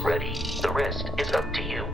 shields ready. The rest is up to you.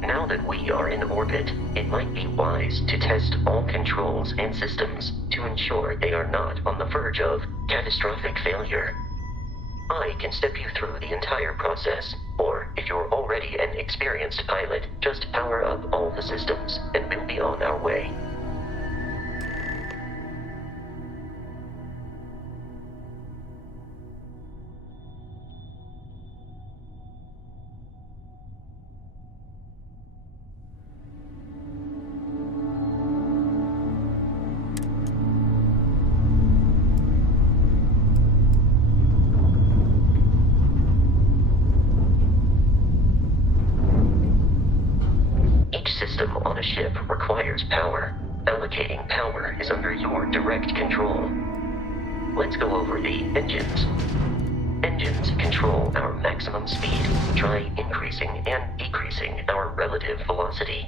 Now that we are in orbit, it might be wise to test all controls and systems to ensure they are not on the verge of catastrophic failure. I can step you through the entire process, or if you're already an experienced pilot, just power up all the systems and we'll be on our way. System on a ship requires power. Allocating power is under your direct control. Let's go over the engines. Engines control our maximum speed. Try increasing and decreasing our relative velocity.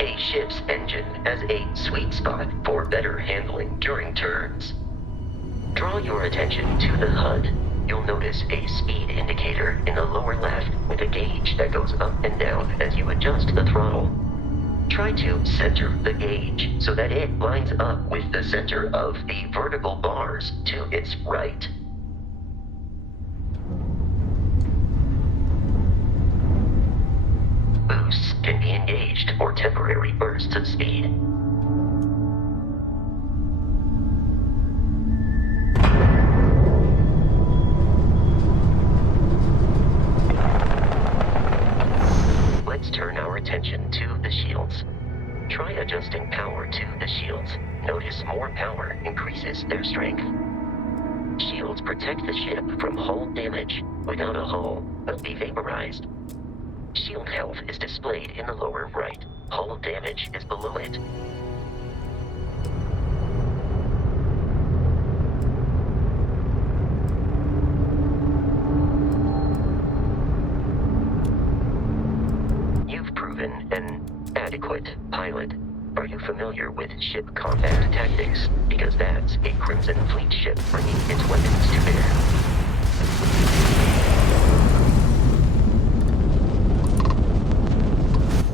A ship's engine has a sweet spot for better handling during turns. Draw your attention to the HUD. You'll notice a speed indicator in the lower left with a gauge that goes up and down as you adjust the throttle. Try to center the gauge so that it lines up with the center of the vertical bars to its right. Boosts can be engaged for temporary bursts of speed. Let's turn our attention to the shields. Try adjusting power to the shields. Notice more power increases their strength. Shields protect the ship from hull damage. Without a hull, they'll be vaporized. Shield health is displayed in the lower right. Hull damage is below it. An adequate pilot. Are you familiar with ship combat tactics? Because that's a Crimson Fleet ship bringing its weapons to bear.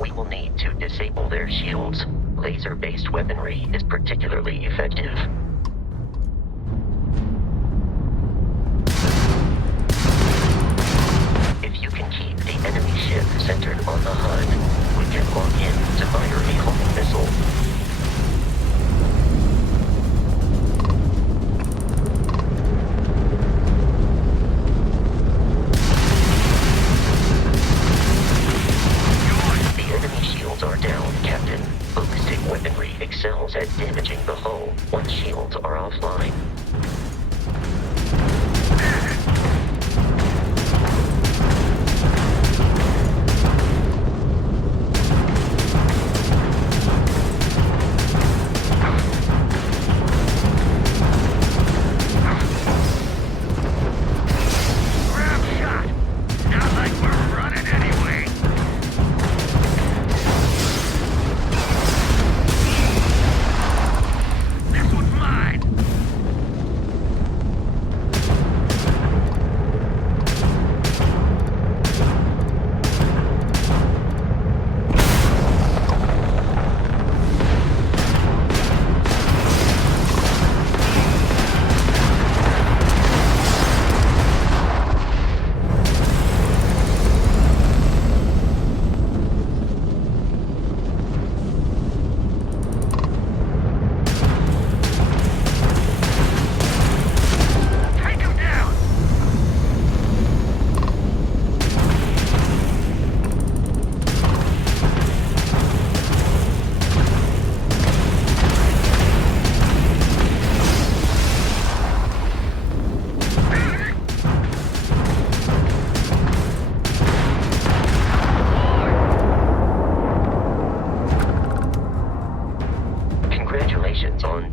We will need to disable their shields. Laser-based weaponry is particularly effective. If you can keep the enemy ship centered on the HUD, we can lock in to fire a homing missile. at damaging the hull once shields are offline.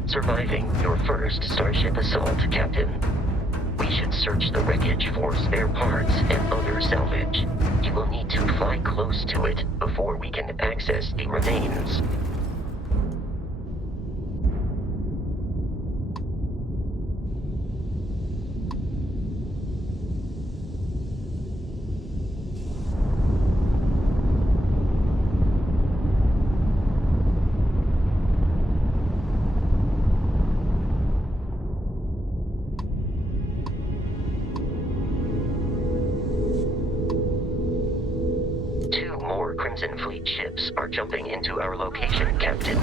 Surviving your first Starship assault, Captain. We should search the wreckage for spare parts and other salvage. You will need to fly close to it before we can access the remains. Crimson Fleet ships are jumping into our location, Captain.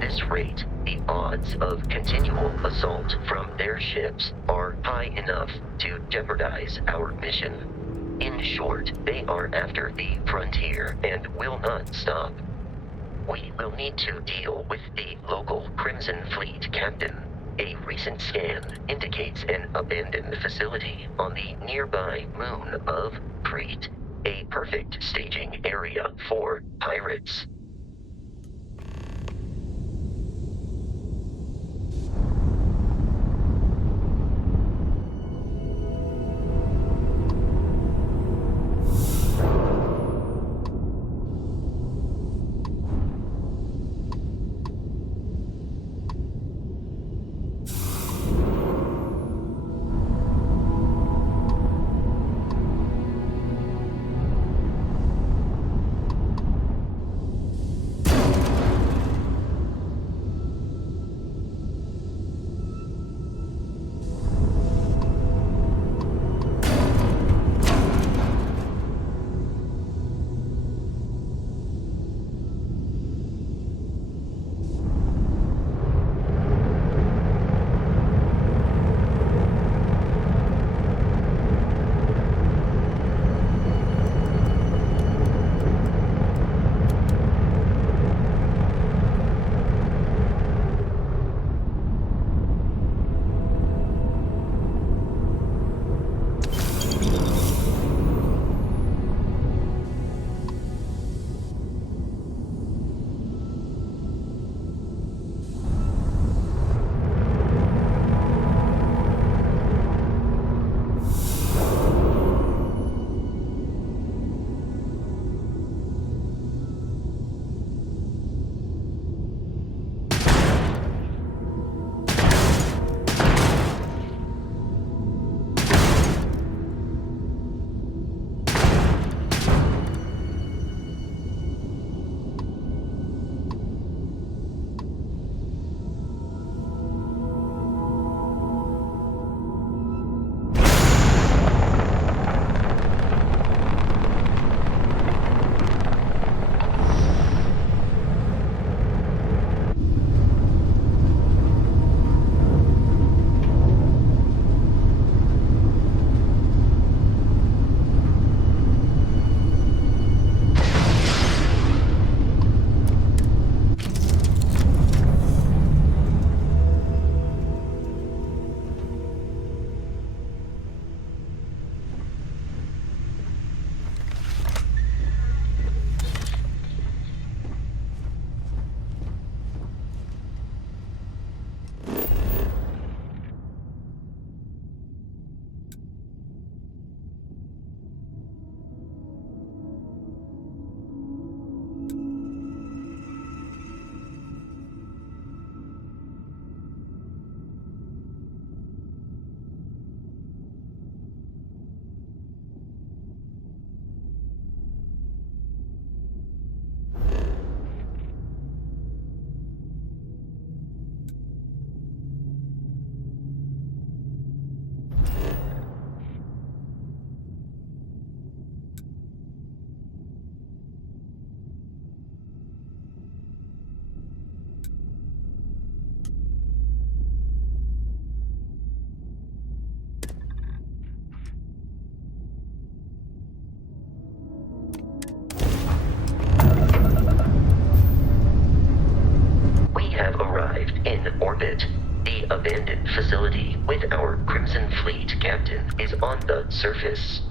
this rate, the odds of continual assault from their ships are high enough to jeopardize our mission. In short, they are after the frontier and will not stop. We will need to deal with the local Crimson Fleet captain. A recent scan indicates an abandoned facility on the nearby moon of Crete, a perfect staging area for pirates. orbit. The abandoned facility with our Crimson Fleet captain is on the surface.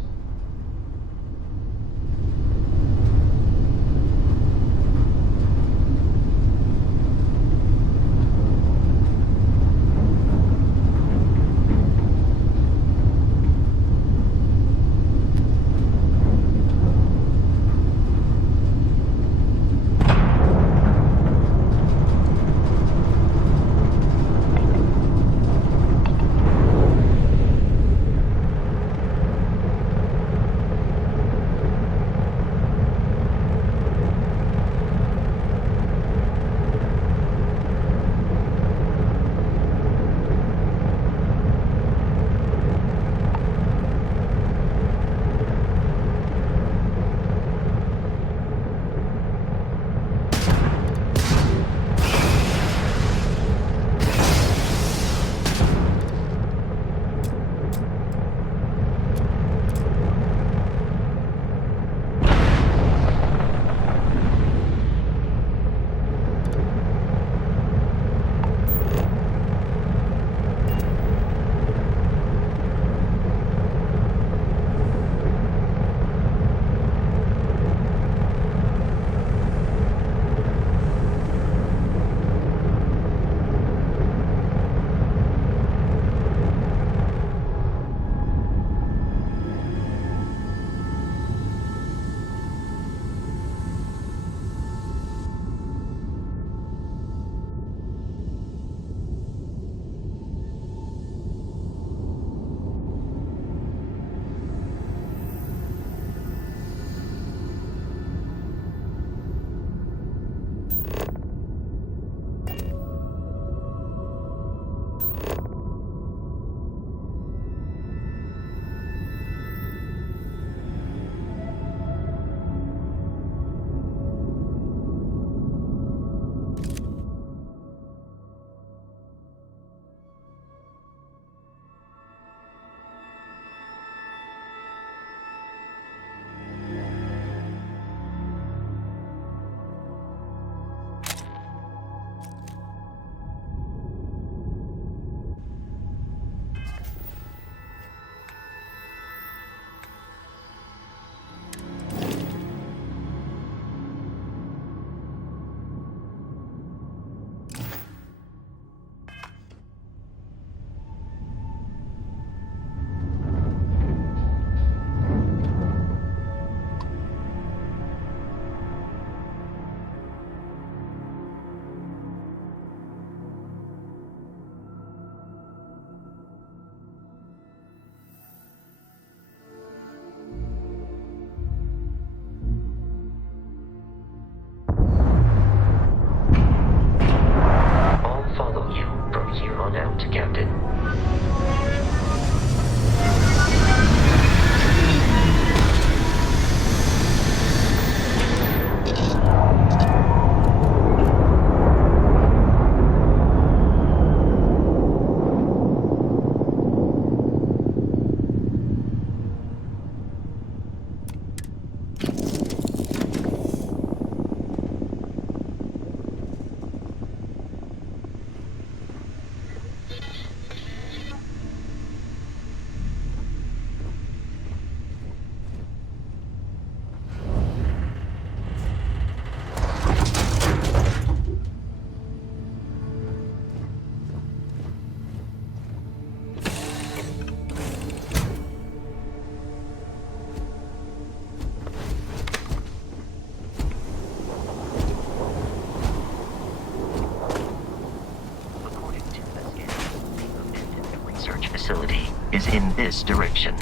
facility is in this direction.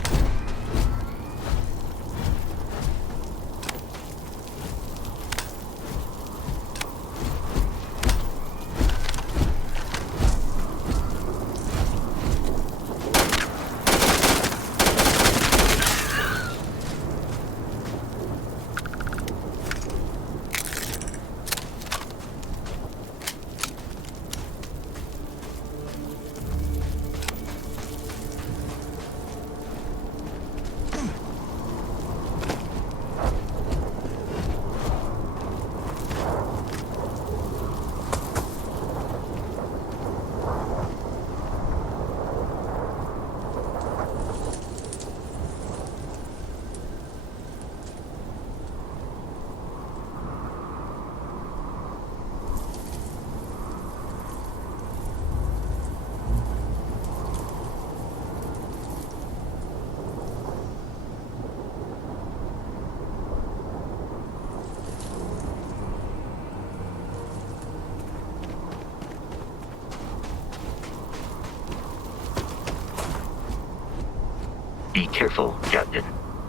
Be careful, Captain.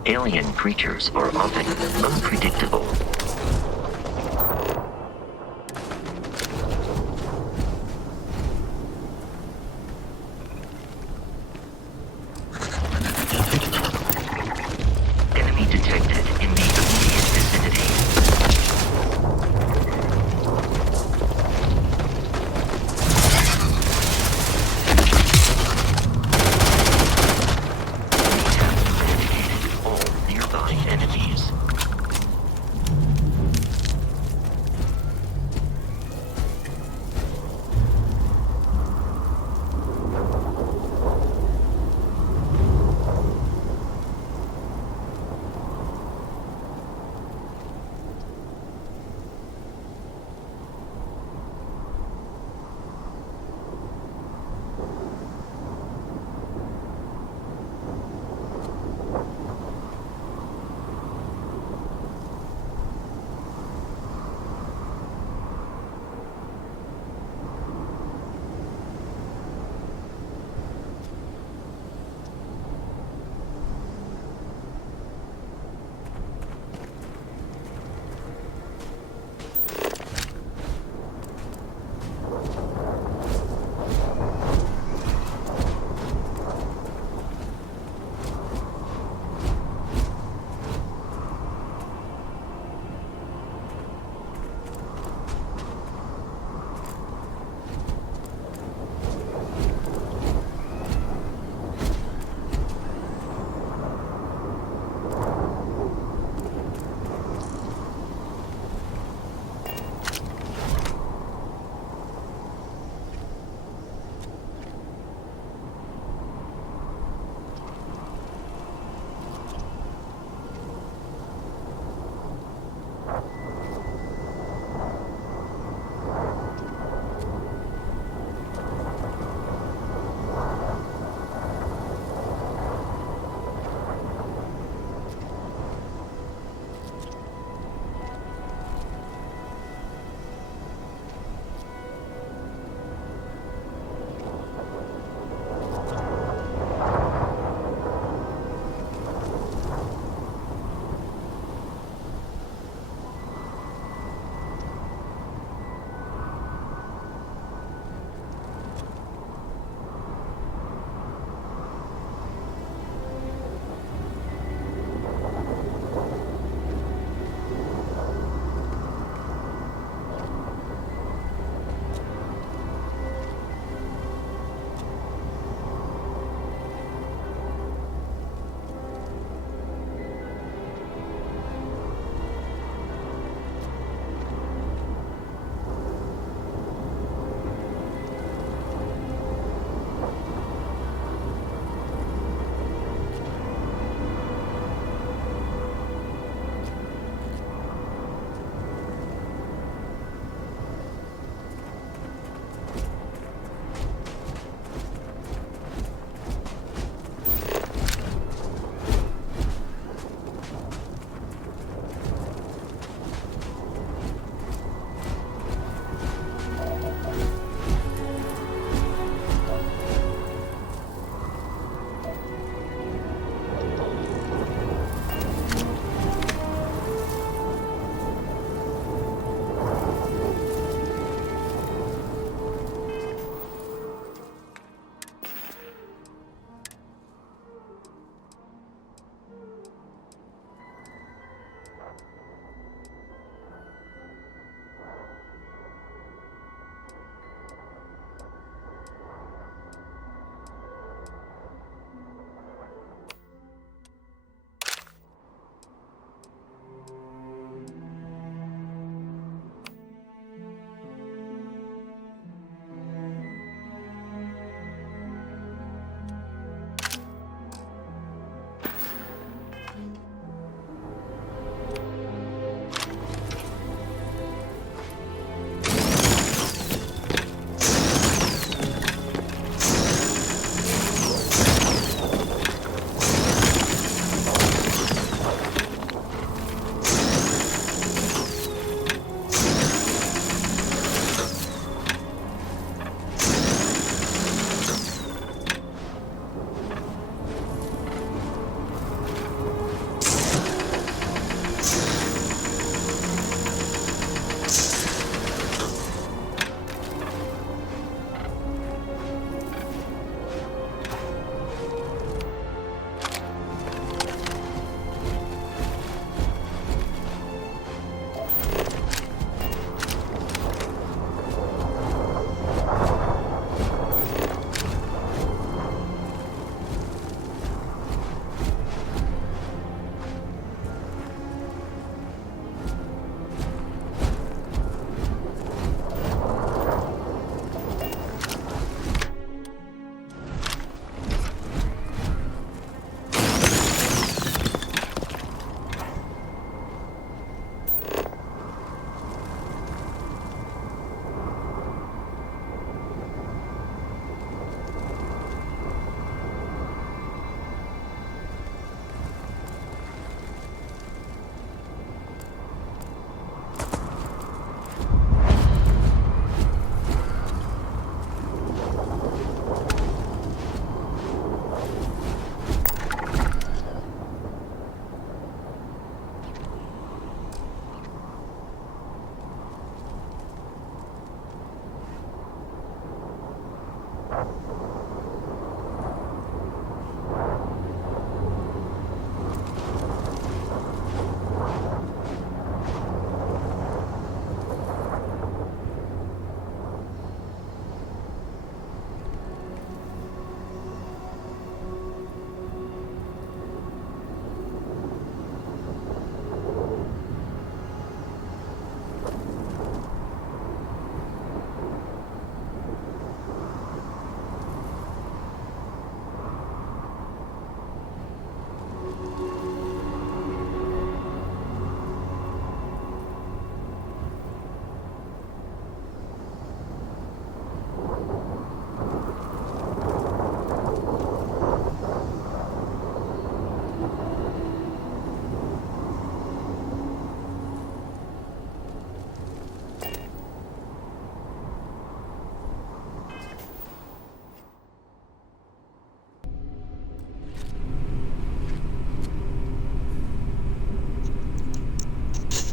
Alien creatures are often unpredictable. Enemy detected in the immediate vicinity. We have eradicated all nearby enemies.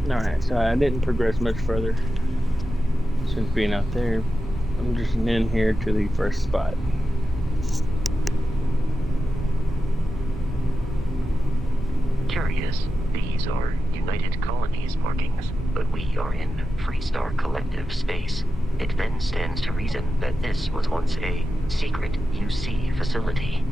Alright, so I didn't progress much further since being out there. I'm just in here to the first spot. Curious, these are United Colonies markings, but we are in Freestar Collective space. It then stands to reason that this was once a secret UC facility.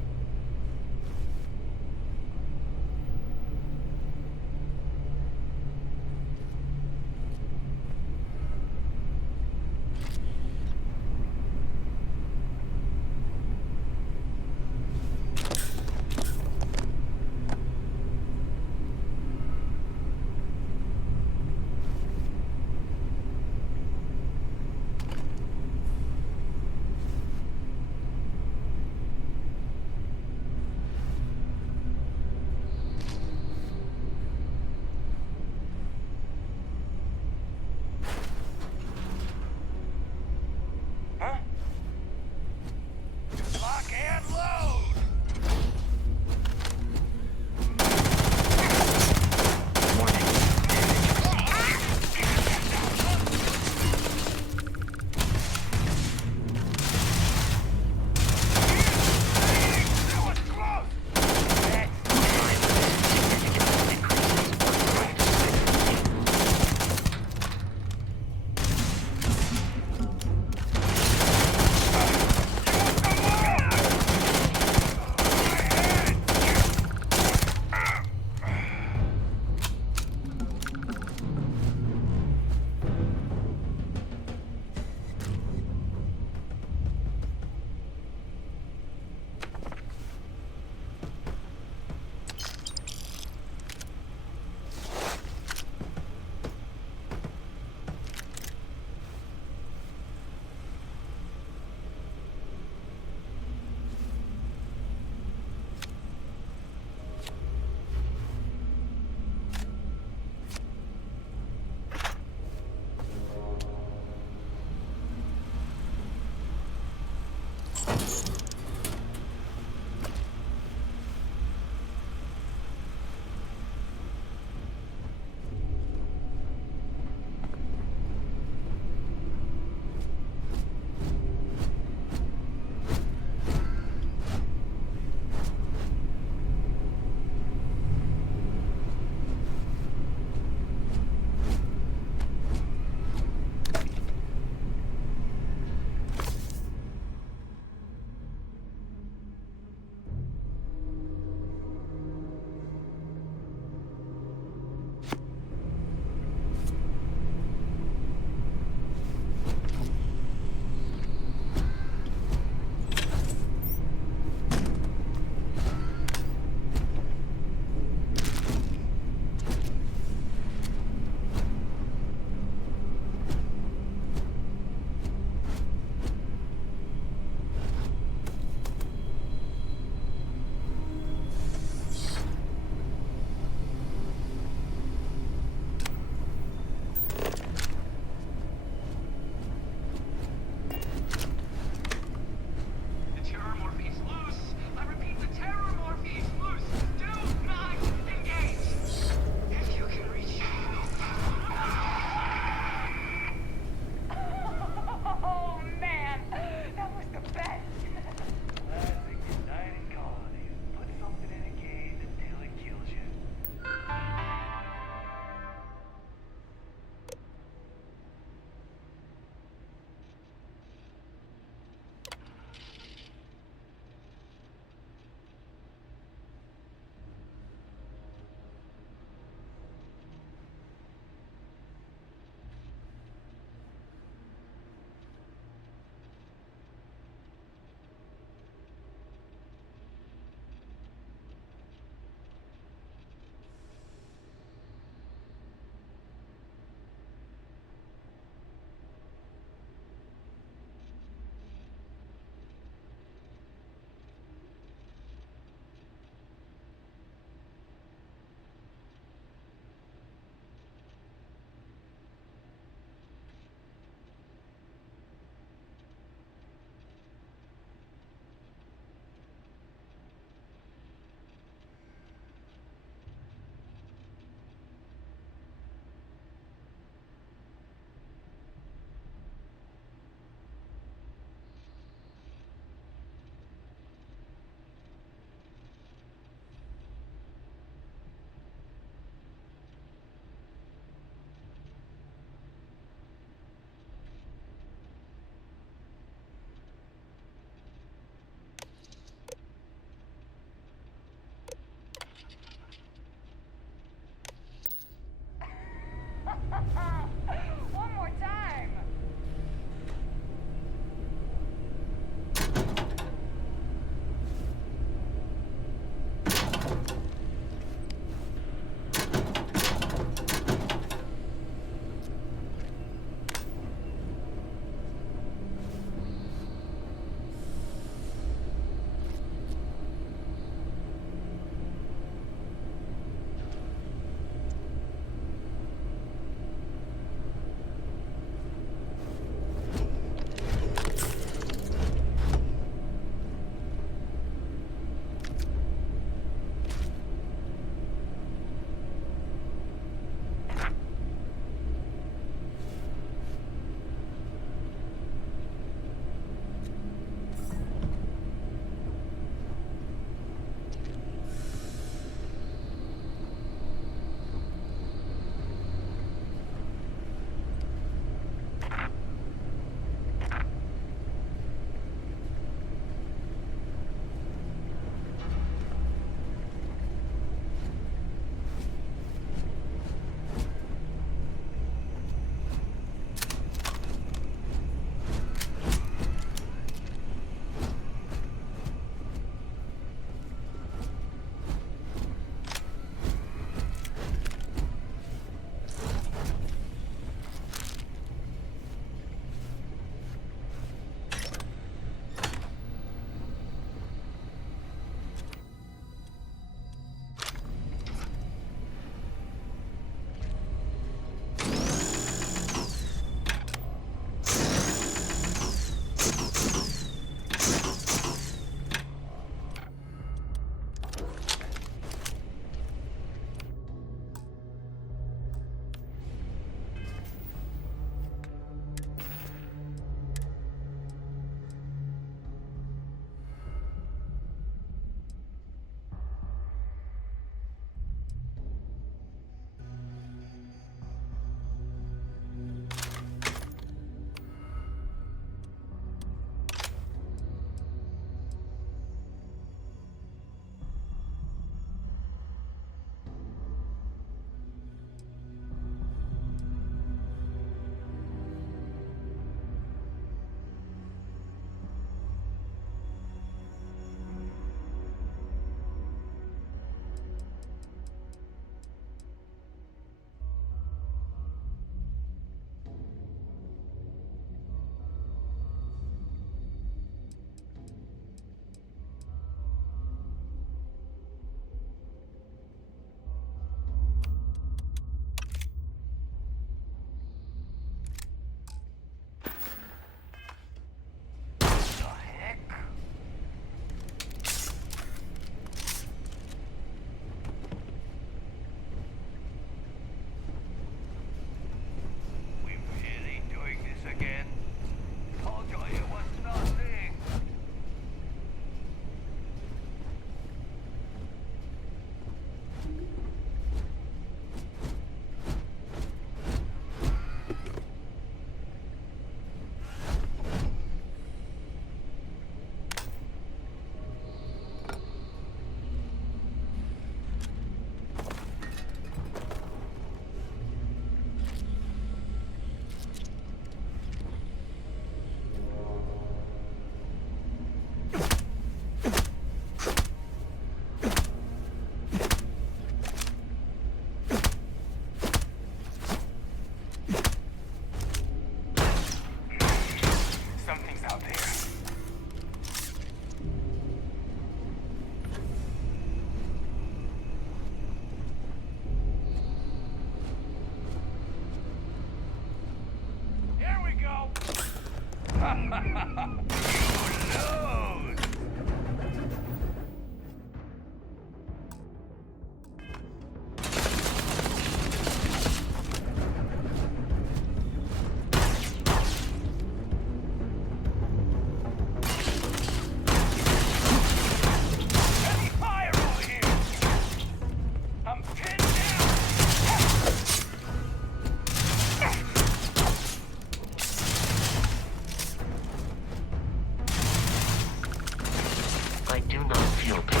I do not feel pain,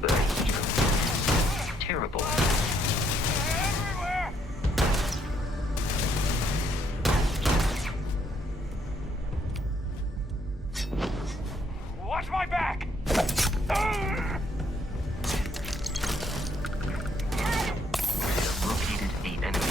but I hear terrible. Everywhere! Watch my back! Located the enemy.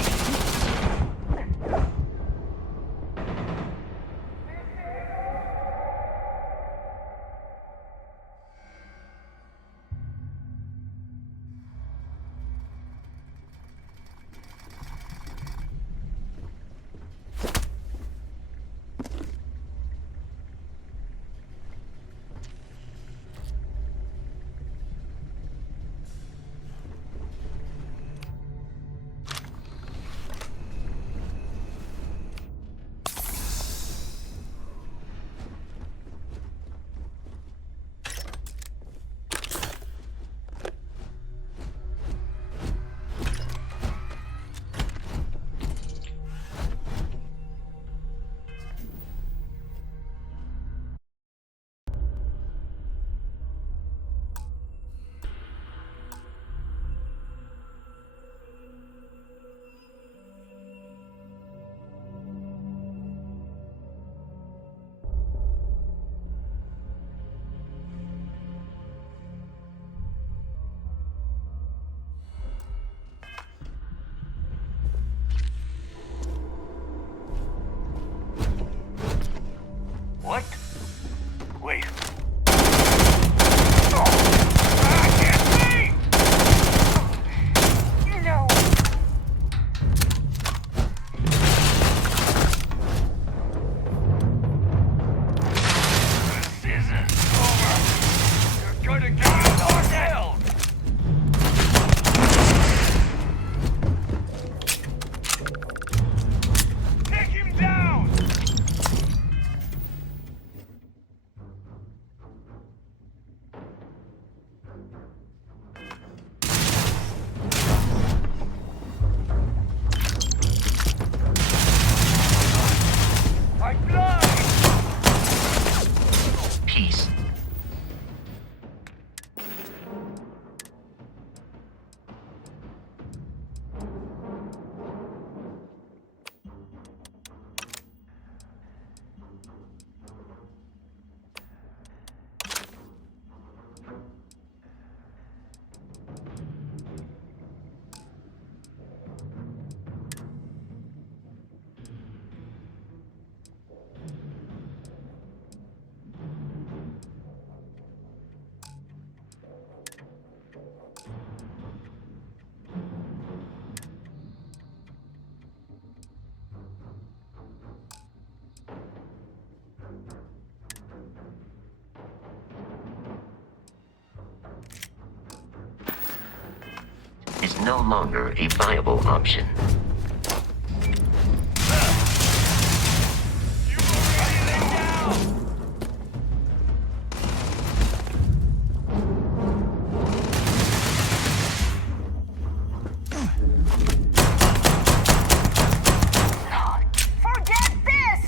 What? Wait. I can't see! No. This isn't over. You're gonna get yourself. Take him down! I'm blind! Peace. Is no longer a viable option. You already laid down! Forget this!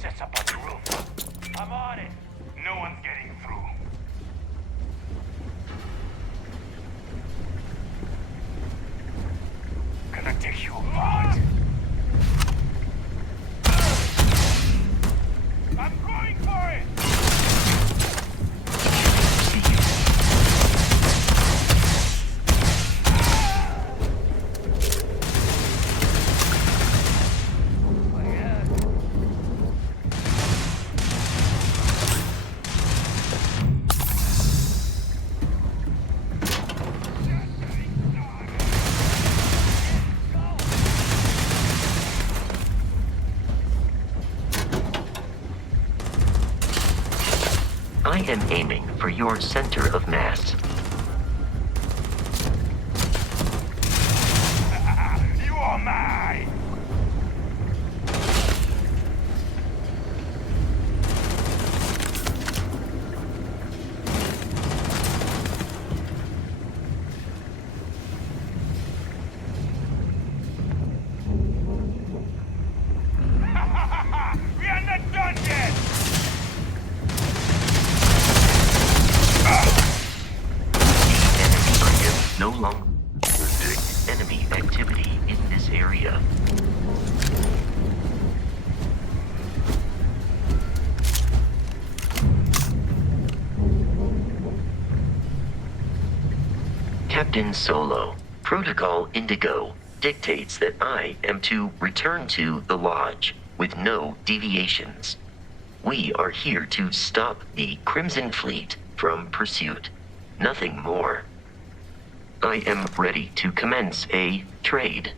sets up on the roof. I'm on it. No one's getting through. Gonna take you apart. I'm going for it! I am aiming for your center of mass. You are mine! We are not done yet! Enemy item no longer. Enemy activity in this area. Captain Solo, Protocol Indigo dictates that I am to return to the Lodge with no deviations. We are here to stop the Crimson Fleet from pursuit. Nothing more. I am ready to commence a trade.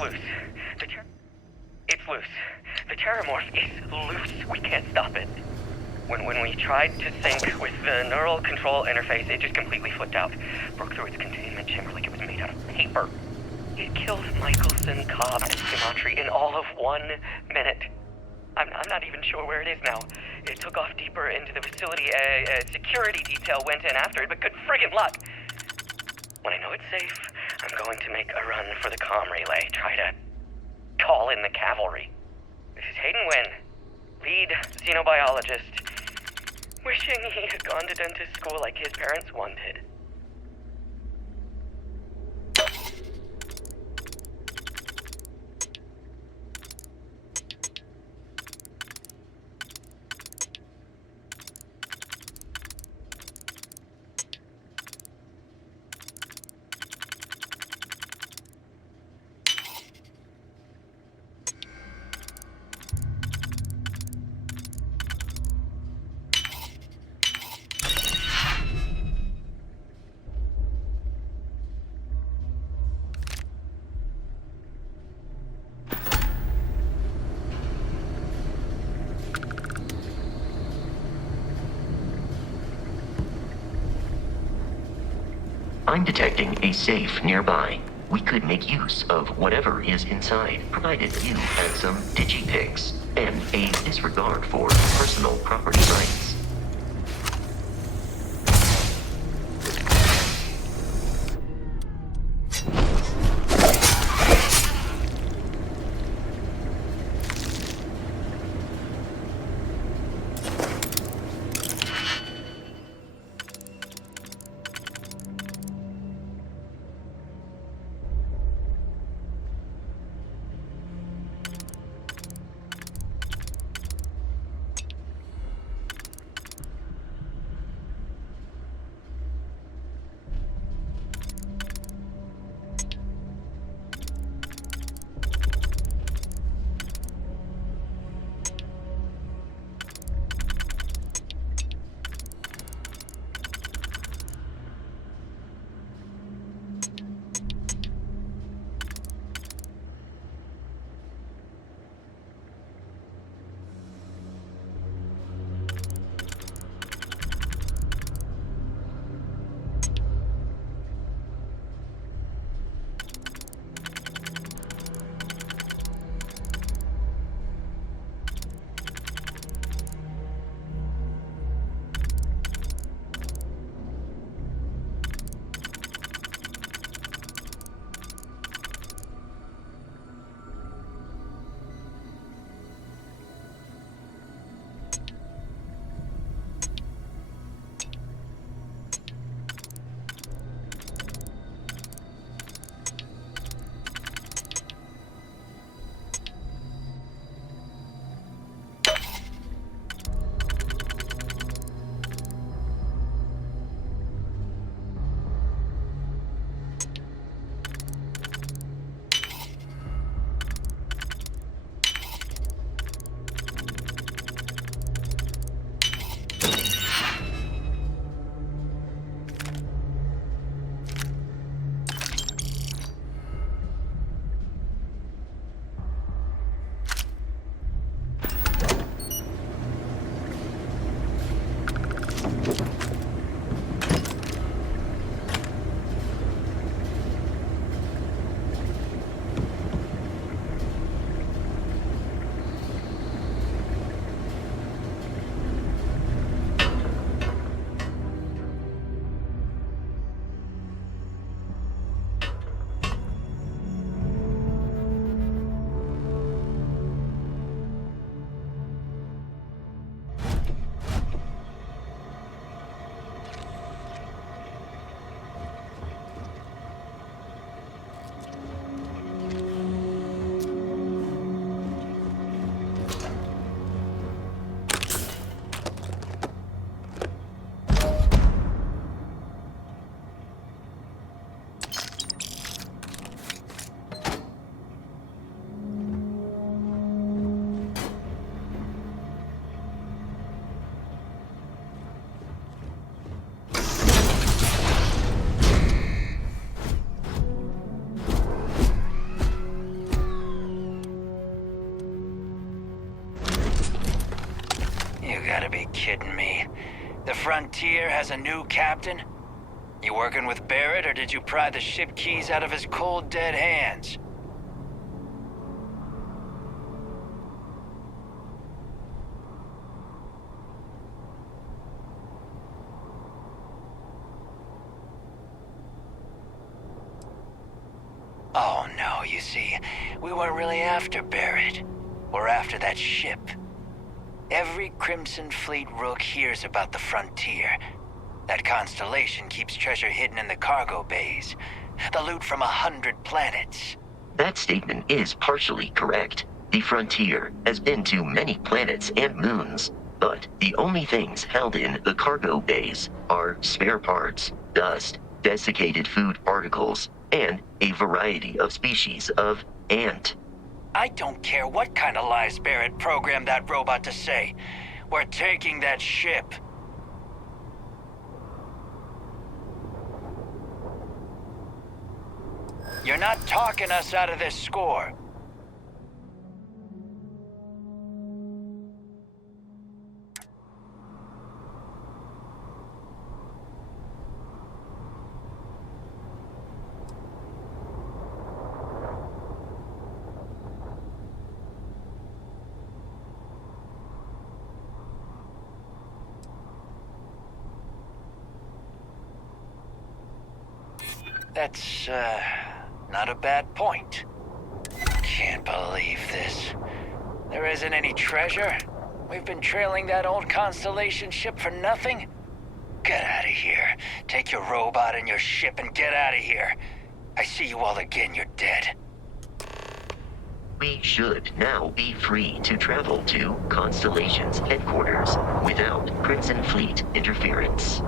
loose. It's loose. The terramorph is loose. We can't stop it. When we tried to sync with the neural control interface, it just completely flipped out. Broke through its containment chamber like it was made out of paper. It killed Michelson, Cobb, and Simatri in all of 1 minute. I'm not even sure where it is now. It took off deeper into the facility. A security detail went in after it, but good friggin' luck. When I know it's safe, I'm going to make a run for the comm relay. Try to call in the cavalry. This is Hayden Wynn, lead xenobiologist. Wishing he had gone to dentist school like his parents wanted. I'm detecting a safe nearby. We could make use of whatever is inside, provided you had some digipics and a disregard for personal property rights. kidding me? The Frontier has a new captain? You working with Barrett, or did you pry the ship keys out of his cold, dead hands? Oh no, you see, we weren't really after Barrett. We're after that ship. Every Crimson Fleet rook hears about the Frontier. That constellation keeps treasure hidden in the cargo bays. The loot from 100 planets. That statement is partially correct. The Frontier has been to many planets and moons, but the only things held in the cargo bays are spare parts, dust, desiccated food particles, and a variety of species of ant. I don't care what kind of lies Barrett programmed that robot to say. We're taking that ship. You're not talking us out of this score. That's, not a bad point. Can't believe this. There isn't any treasure? We've been trailing that old Constellation ship for nothing? Get out of here. Take your robot and your ship and get out of here. I see you all again, you're dead. We should now be free to travel to Constellation's headquarters without Crimson Fleet interference.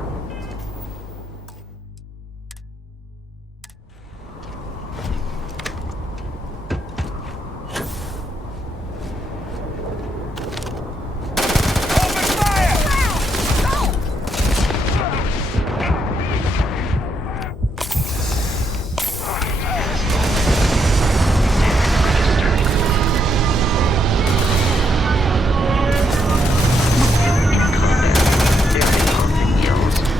Very often yells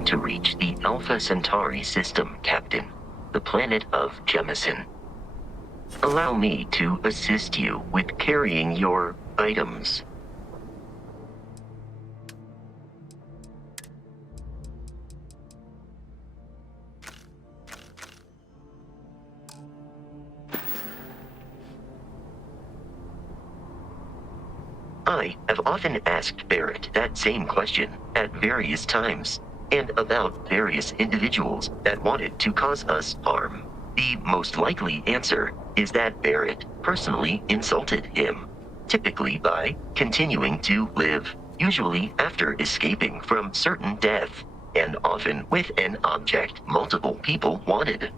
need to reach the Alpha Centauri system, Captain, the planet of Jemison. Allow me to assist you with carrying your items. I have often asked Barrett that same question at various times, and about various individuals that wanted to cause us harm. The most likely answer is that Barrett personally insulted him, typically by continuing to live, usually after escaping from certain death, and often with an object multiple people wanted.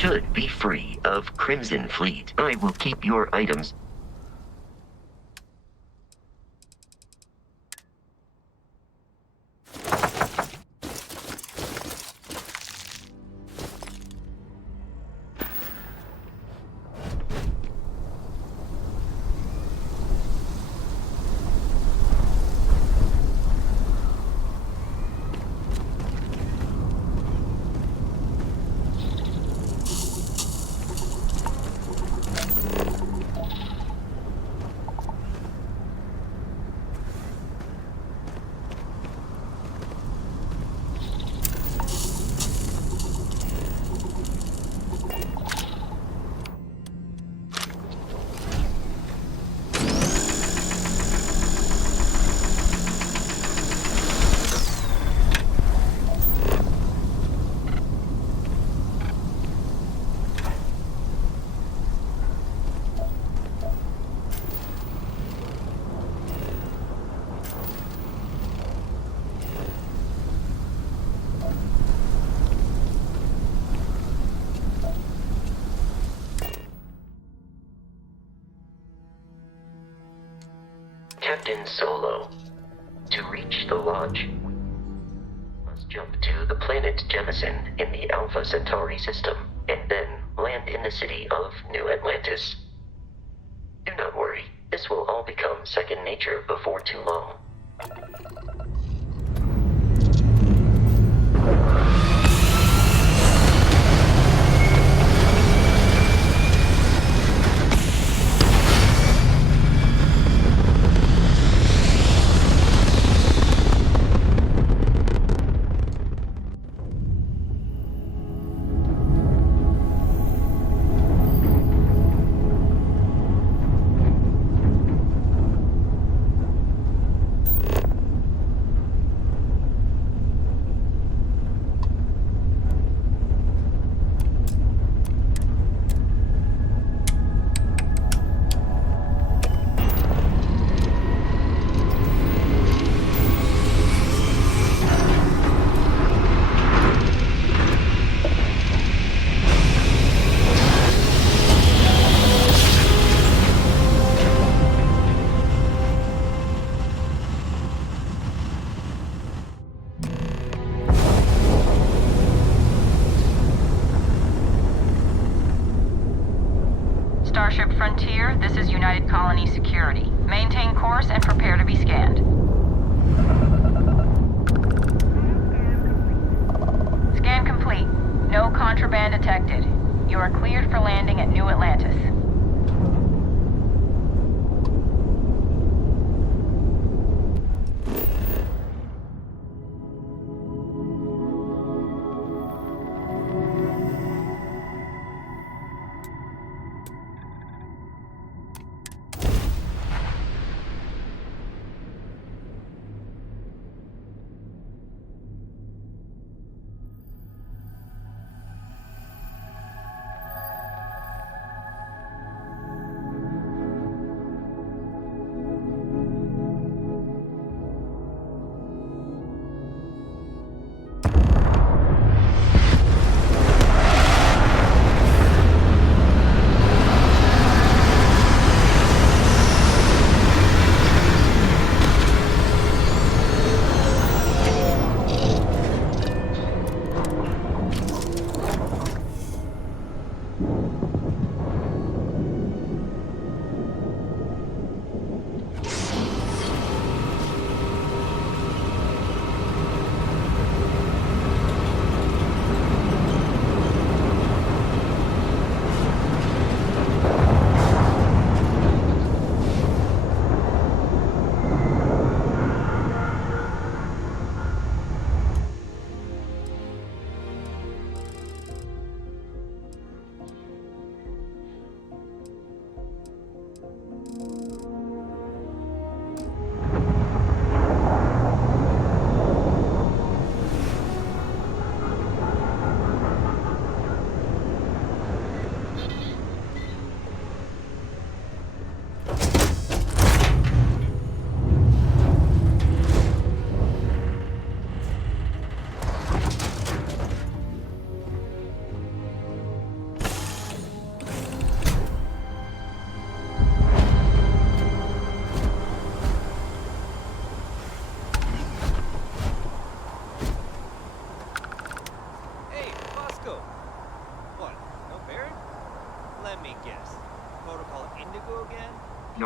should be free of Crimson Fleet. I will keep your items. Captain Solo. To reach the lodge, must jump to the planet Jemison in the Alpha Centauri system, and then land in the city of New Atlantis. Do not worry, this will all become second nature before too long. Starship Frontier, this is United Colony Security. Maintain course and prepare to be scanned. Scan complete. No contraband detected. You are cleared for landing at New Atlantis.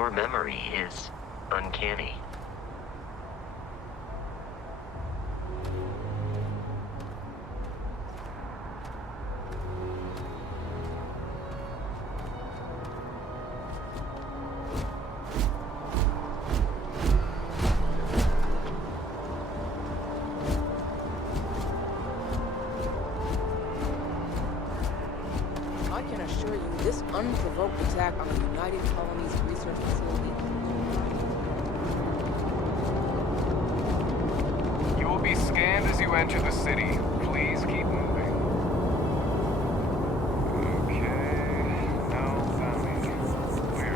Your memory is uncanny. I can assure you, this unprovoked attack on the United Colonies research facility. You will be scanned as you enter the city. Please keep moving. Okay. No bounty. Clear.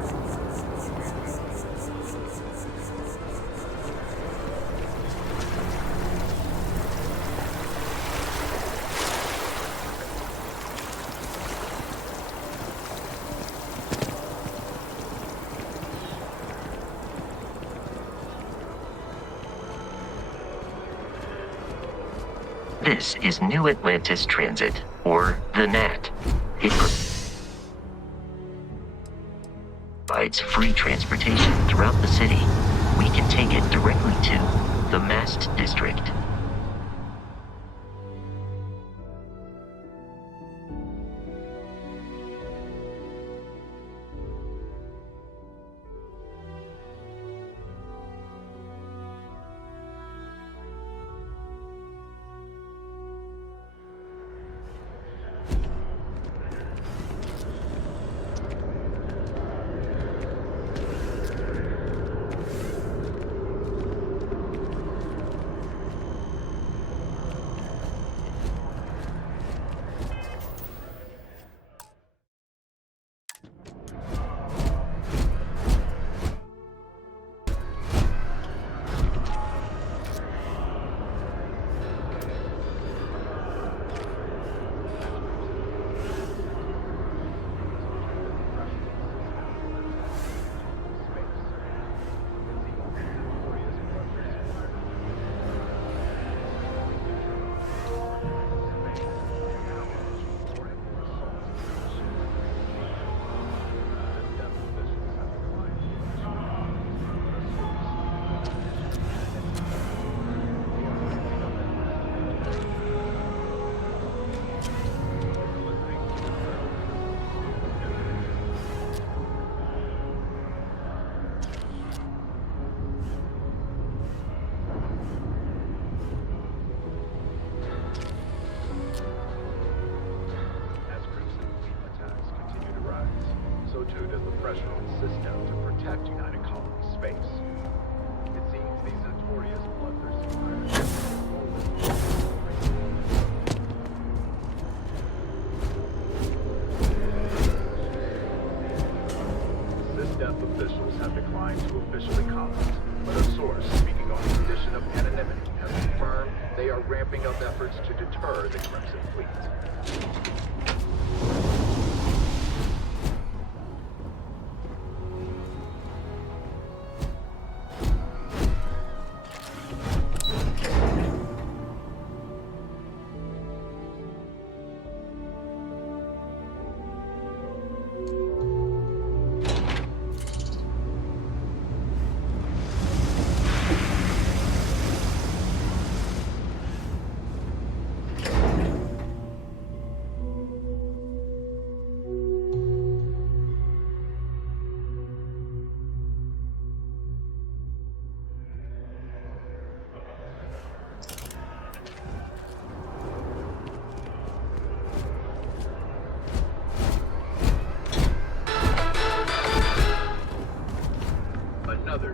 This is New Atlantis Transit, or the NAT. It provides free transportation throughout the city. We can take it directly to the Mast District.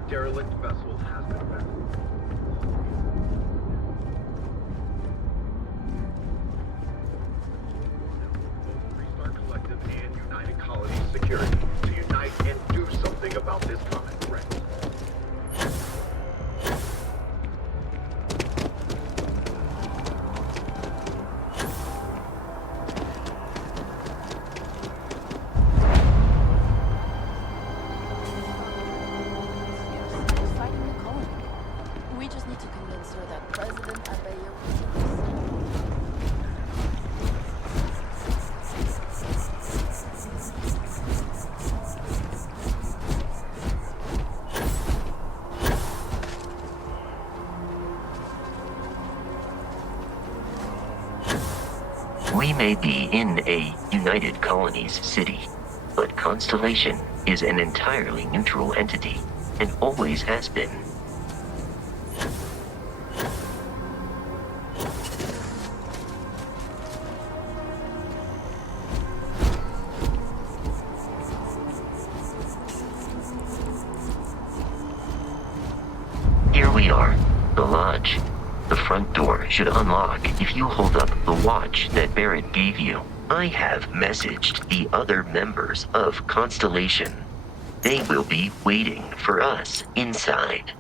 derelict vessel has been found. Both Restart Collective and United Colonies Security to unite and do something about this common threat. Fighting the colony. We just need to convince her that President Abayo continues. We may be in a United Colonies city, but Constellation is an entirely neutral entity, and always has been. Here we are, the lodge. The front door should unlock if you hold up the watch that Barrett gave you. I have messaged the other members of Constellation. They will be waiting for us inside.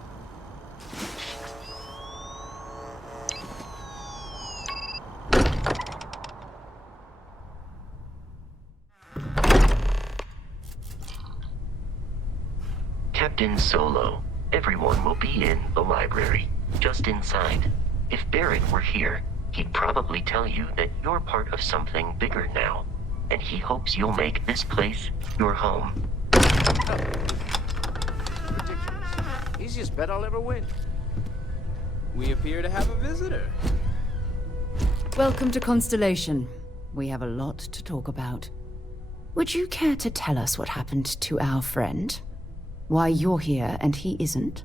Captain Solo, everyone will be in the library, just inside. If Barrett were here, he'd probably tell you that you're part of something bigger now, and he hopes you'll make this place your home. Ridiculous. Easiest bet I'll ever win. We appear to have a visitor. Welcome to Constellation. We have a lot to talk about. Would you care to tell us what happened to our friend? Why you're here and he isn't?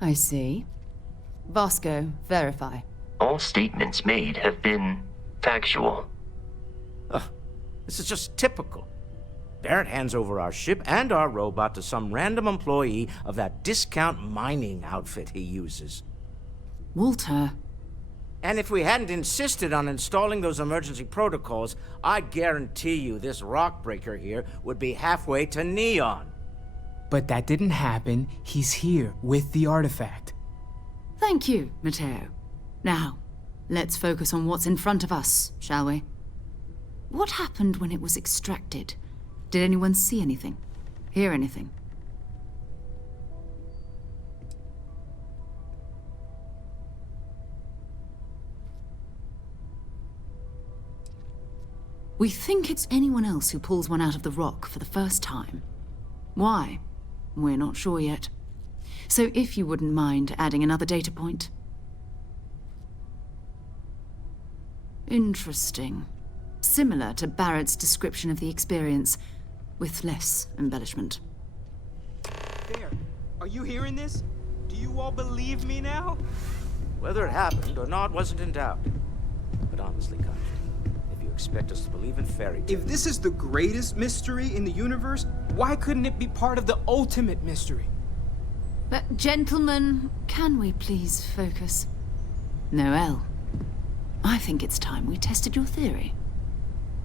I see. Vasco, verify. All statements made have been factual. This is just typical. Barrett hands over our ship and our robot to some random employee of that discount mining outfit he uses. Walter. And if we hadn't insisted on installing those emergency protocols, I guarantee you this rock breaker here would be halfway to Neon. But that didn't happen. He's here with the artifact. Thank you, Matteo. Now, let's focus on what's in front of us, shall we? What happened when it was extracted? Did anyone see anything? Hear anything? We think it's anyone else who pulls one out of the rock for the first time. Why? We're not sure yet. So if you wouldn't mind adding another data point. Interesting. Similar to Barrett's description of the experience, with less embellishment. There. Are you hearing this? Do you all believe me now? Whether it happened or not wasn't in doubt. But honestly, Contra, if you expect us to believe in fairy tales... If this is the greatest mystery in the universe, why couldn't it be part of the ultimate mystery? But gentlemen, can we please focus? Noel, I think it's time we tested your theory.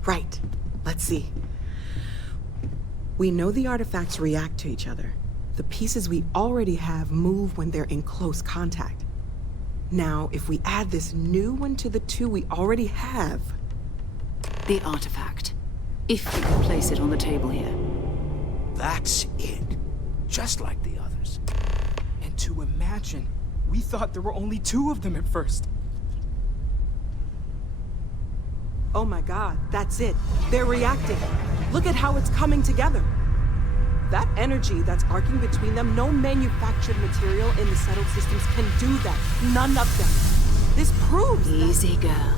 Right. Let's see. We know the artifacts react to each other. The pieces we already have move when they're in close contact. Now, if we add this new one to the two we already have... The artifact. If you can place it on the table here. That's it. Just like the others. And to imagine, we thought there were only 2 of them at first. Oh my god, that's it. They're reacting. Look at how it's coming together. That energy that's arcing between them, no manufactured material in the settled systems can do that. None of them. This proves that... Easy, girl.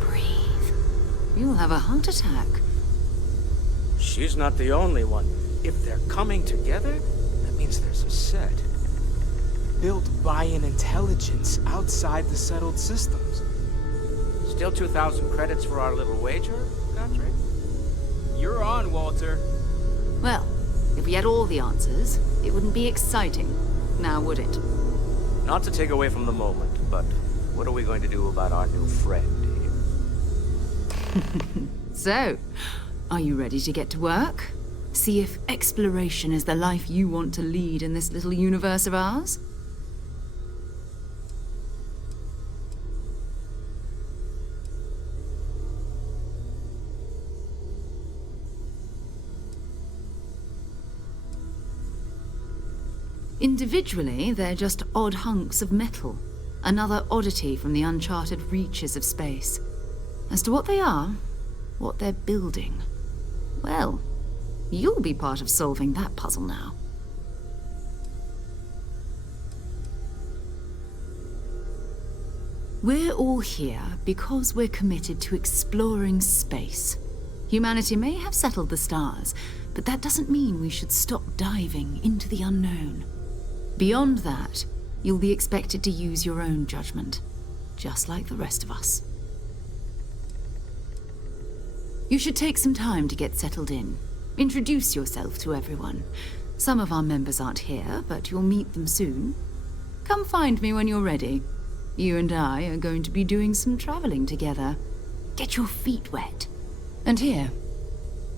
Breathe. You'll have a heart attack. She's not the only one. If they're coming together, that means there's a set. Built by an intelligence outside the settled systems. Still 2,000 credits for our little wager, Contra? You're on, Walter. Well, if we had all the answers, it wouldn't be exciting, now would it? Not to take away from the moment, but what are we going to do about our new friend here? So, are you ready to get to work? See if exploration is the life you want to lead in this little universe of ours? Individually, they're just odd hunks of metal. Another oddity from the uncharted reaches of space. As to what they are, what they're building, well, you'll be part of solving that puzzle now. We're all here because we're committed to exploring space. Humanity may have settled the stars, but that doesn't mean we should stop diving into the unknown. Beyond that, you'll be expected to use your own judgment, just like the rest of us. You should take some time to get settled in. Introduce yourself to everyone. Some of our members aren't here, but you'll meet them soon. Come find me when you're ready. You and I are going to be doing some traveling together. Get your feet wet. And here,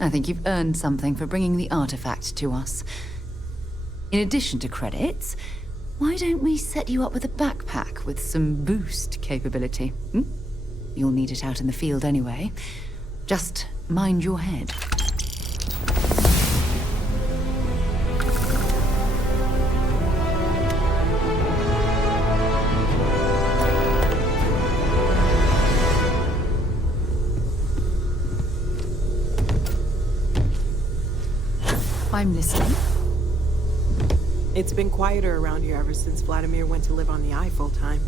I think you've earned something for bringing the artifact to us. In addition to credits, why don't we set you up with a backpack with some boost capability? You'll need it out in the field anyway. Just mind your head. I'm listening. It's been quieter around here ever since Vladimir went to live on the Eye full-time.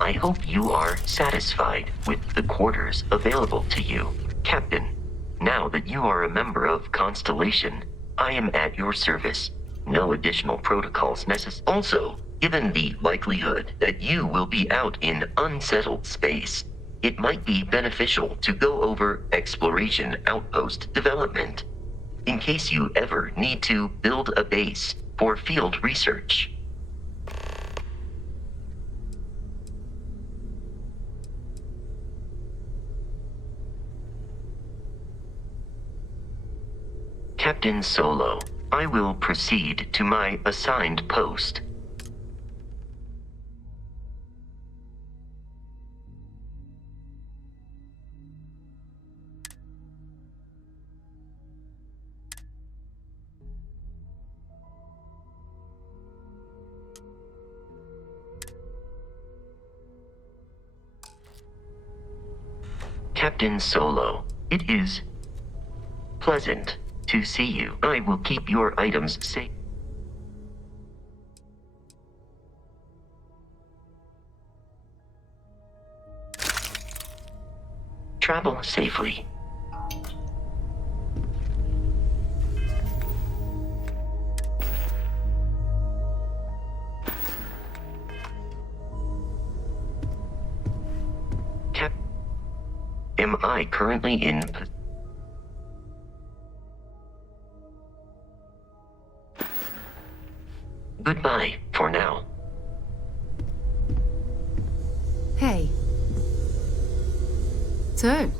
I hope you are satisfied with the quarters available to you, Captain. Now that you are a member of Constellation, I am at your service. No additional protocols necessary. Also, given the likelihood that you will be out in unsettled space, it might be beneficial to go over exploration outpost development, in case you ever need to build a base for field research. Captain Solo, I will proceed to my assigned post. Captain Solo, it is pleasant to see you. I will keep your items safe. Travel safely. Am I currently in... Goodbye, for now. Hey. So,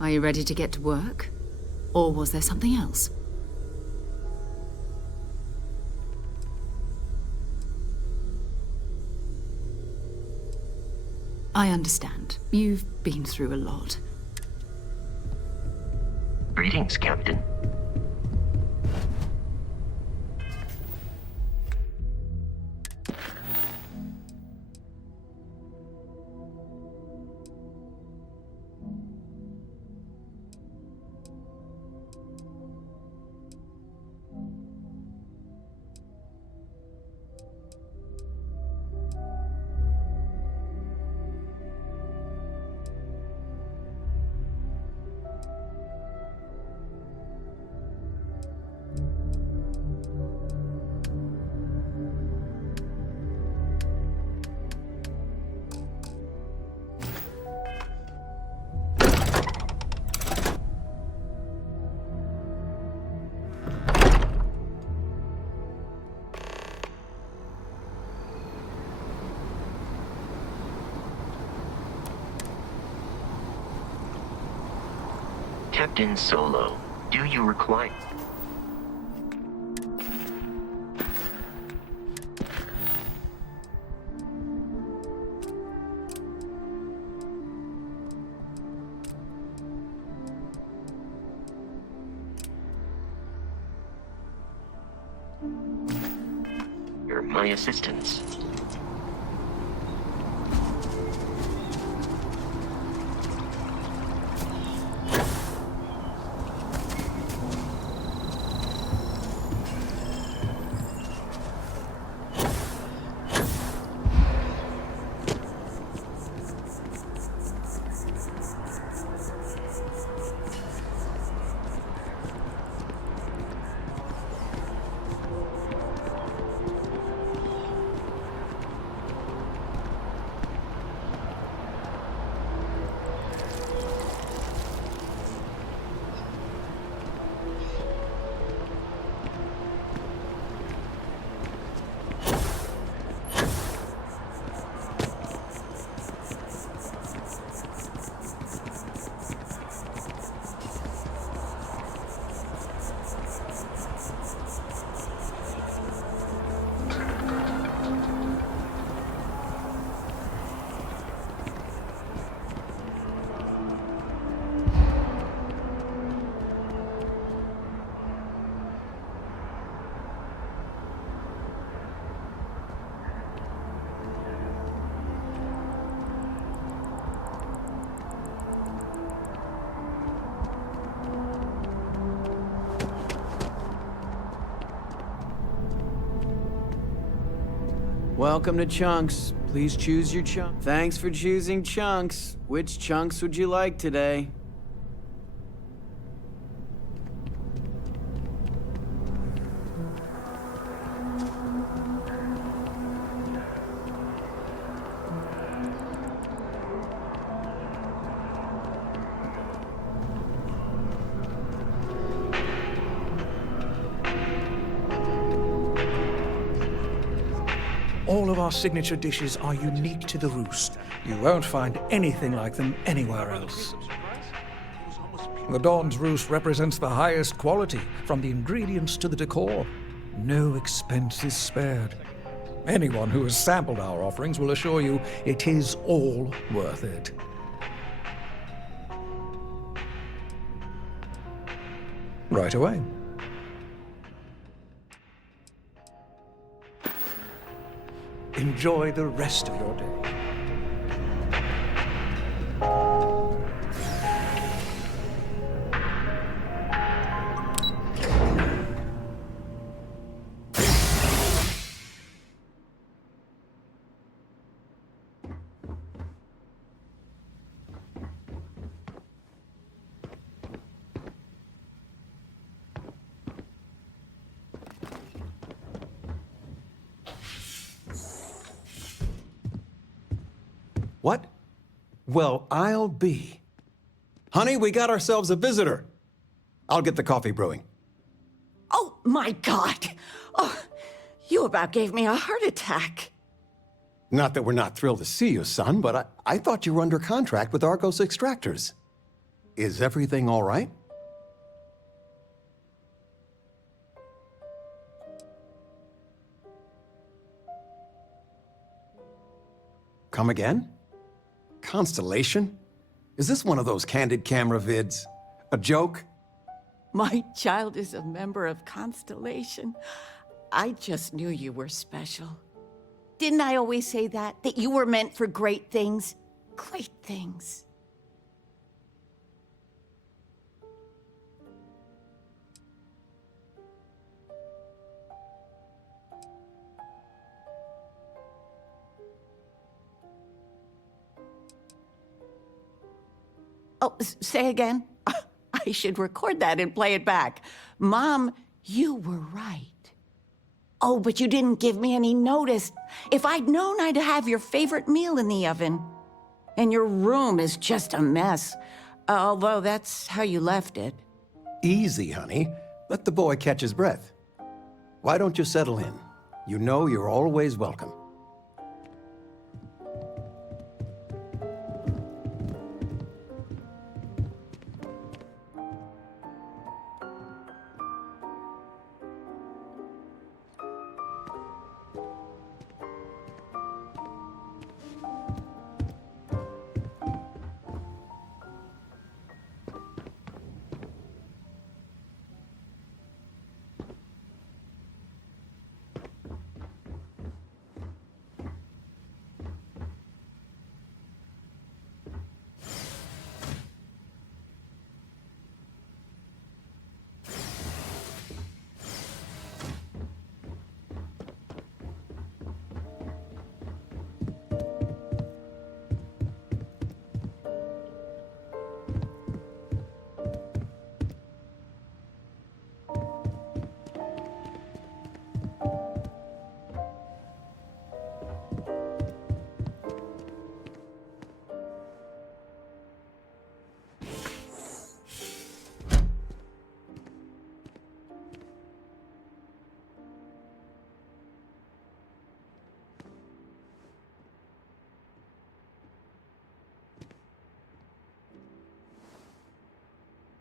are you ready to get to work? Or was there something else? I understand. You've been through a lot. Greetings, Captain. Captain Solo, do you require... my assistance? Welcome to Chunks. Please choose your chunk. Thanks for choosing Chunks. Which chunks would you like today? All of our signature dishes are unique to the Roost. You won't find anything like them anywhere else. The Dawn's Roost represents the highest quality, from the ingredients to the decor. No expense is spared. Anyone who has sampled our offerings will assure you it is all worth it. Right away. Enjoy the rest of your day. What? Well, I'll be. Honey, we got ourselves a visitor. I'll get the coffee brewing. Oh, my God. Oh, you about gave me a heart attack. Not that we're not thrilled to see you, son, but I thought you were under contract with Argos Extractors. Is everything all right? Come again? Constellation? Is this one of those candid camera vids? A joke? my child is a member of Constellation. I just knew you were special. Didn't I always say that? That you were meant for great things? Great things. Oh, say again? I should record that and play it back. Mom, you were right. Oh, but you didn't give me any notice. If I'd known, I'd have your favorite meal in the oven. And your room is just a mess. Although that's how you left it. Easy, honey. Let the boy catch his breath. Why don't you settle in? You know you're always welcome.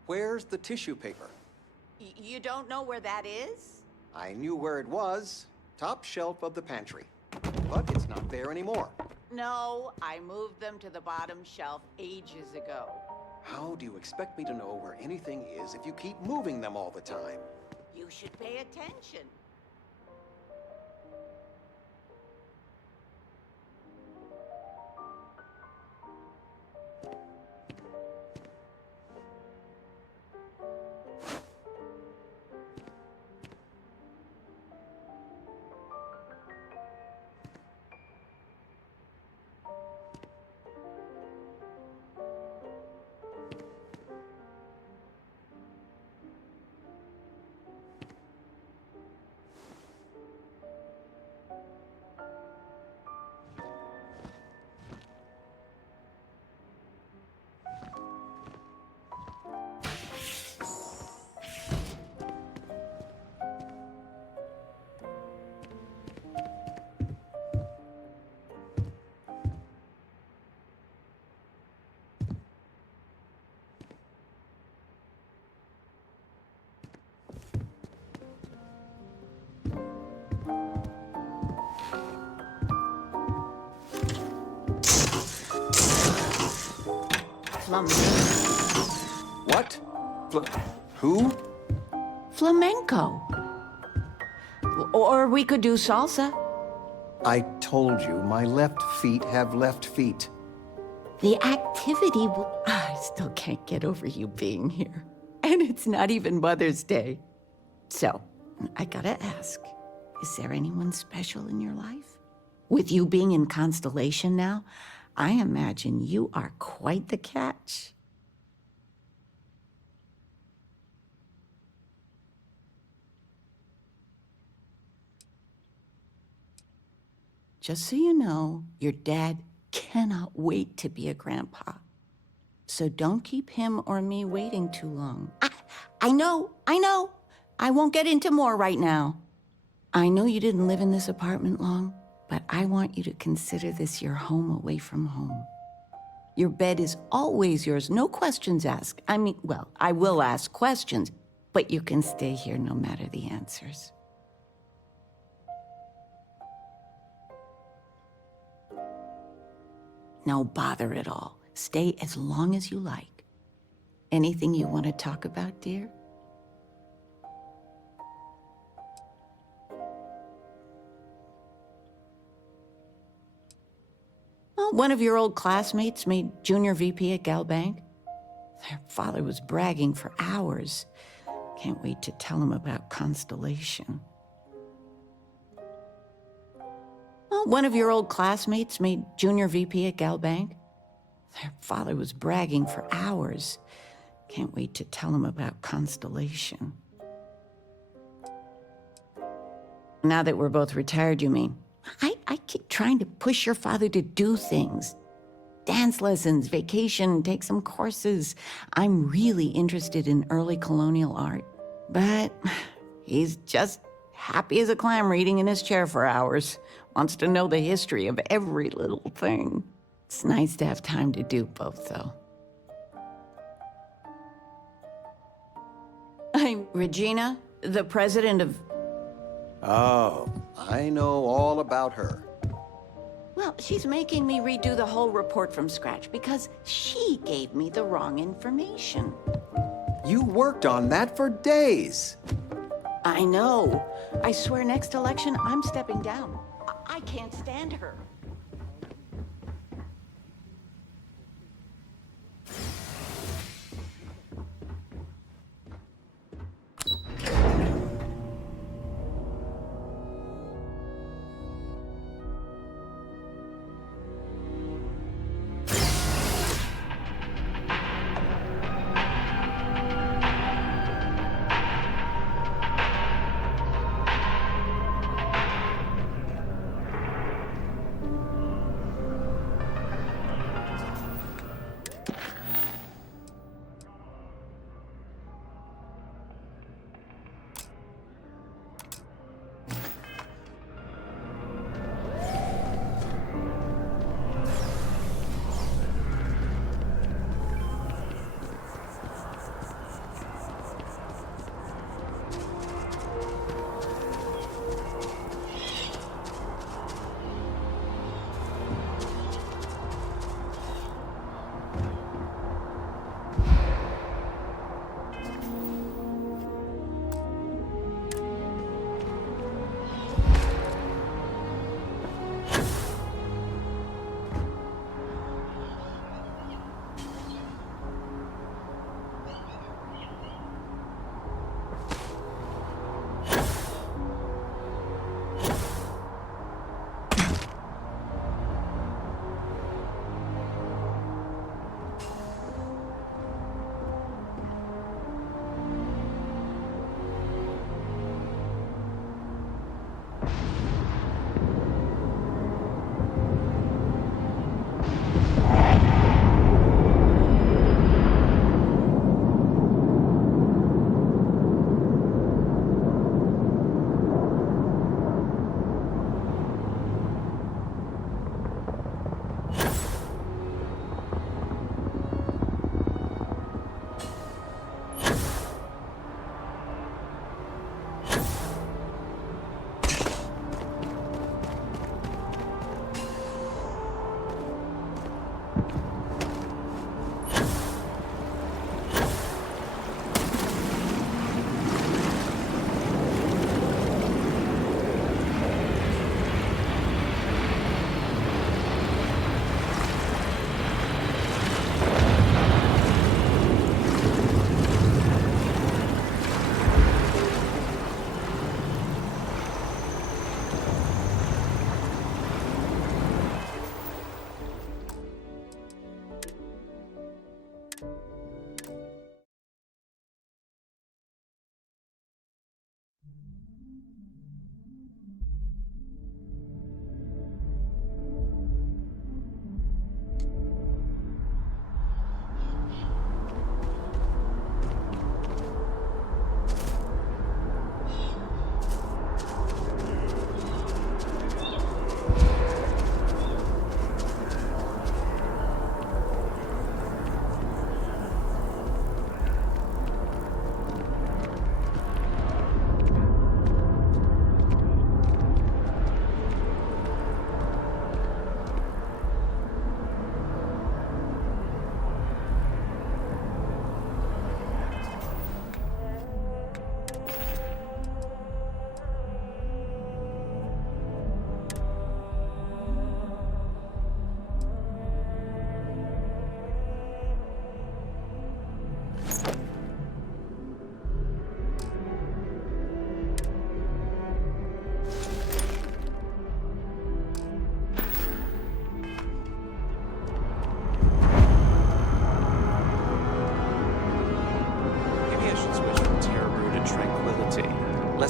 Where's the tissue paper? You don't know where that is? I knew where it was. Top shelf of the pantry. But it's not there anymore. No, I moved them to the bottom shelf ages ago. How do you expect me to know where anything is if you keep moving them all the time? You should pay attention. What? Who? Flamenco. Or we could do salsa. I told you, my left feet have left feet. The activity will... I still can't get over you being here. And it's not even Mother's Day. So, I gotta ask, is there anyone special in your life? With you being in Constellation now, I imagine you are quite the catch. Just so you know, your dad cannot wait to be a grandpa. So don't keep him or me waiting too long. I know. I won't get into more right now. I know you didn't live in this apartment long, but I want you to consider this your home away from home. Your bed is always yours, no questions asked. I mean, well, I will ask questions, but you can stay here no matter the answers. No bother at all. Stay as long as you like. Anything you want to talk about, dear? Well, one of your old classmates made junior VP at Gal Bank. Their father was bragging for hours. Can't wait to tell him about Constellation. Well, one of your old classmates made junior VP at Gal Bank. Their father was bragging for hours. Can't wait to tell him about Constellation. Now that we're both retired, you mean? I keep trying to push your father to do things. Dance lessons, vacation, take some courses. I'm really interested in early colonial art. But he's just happy as a clam reading in his chair for hours. Wants to know the history of every little thing. It's nice to have time to do both, though. I'm Regina, the president of... Oh, I know all about her. Well, she's making me redo the whole report from scratch because she gave me the wrong information. You worked on that for days. I know. I swear next election, I'm stepping down. I can't stand her.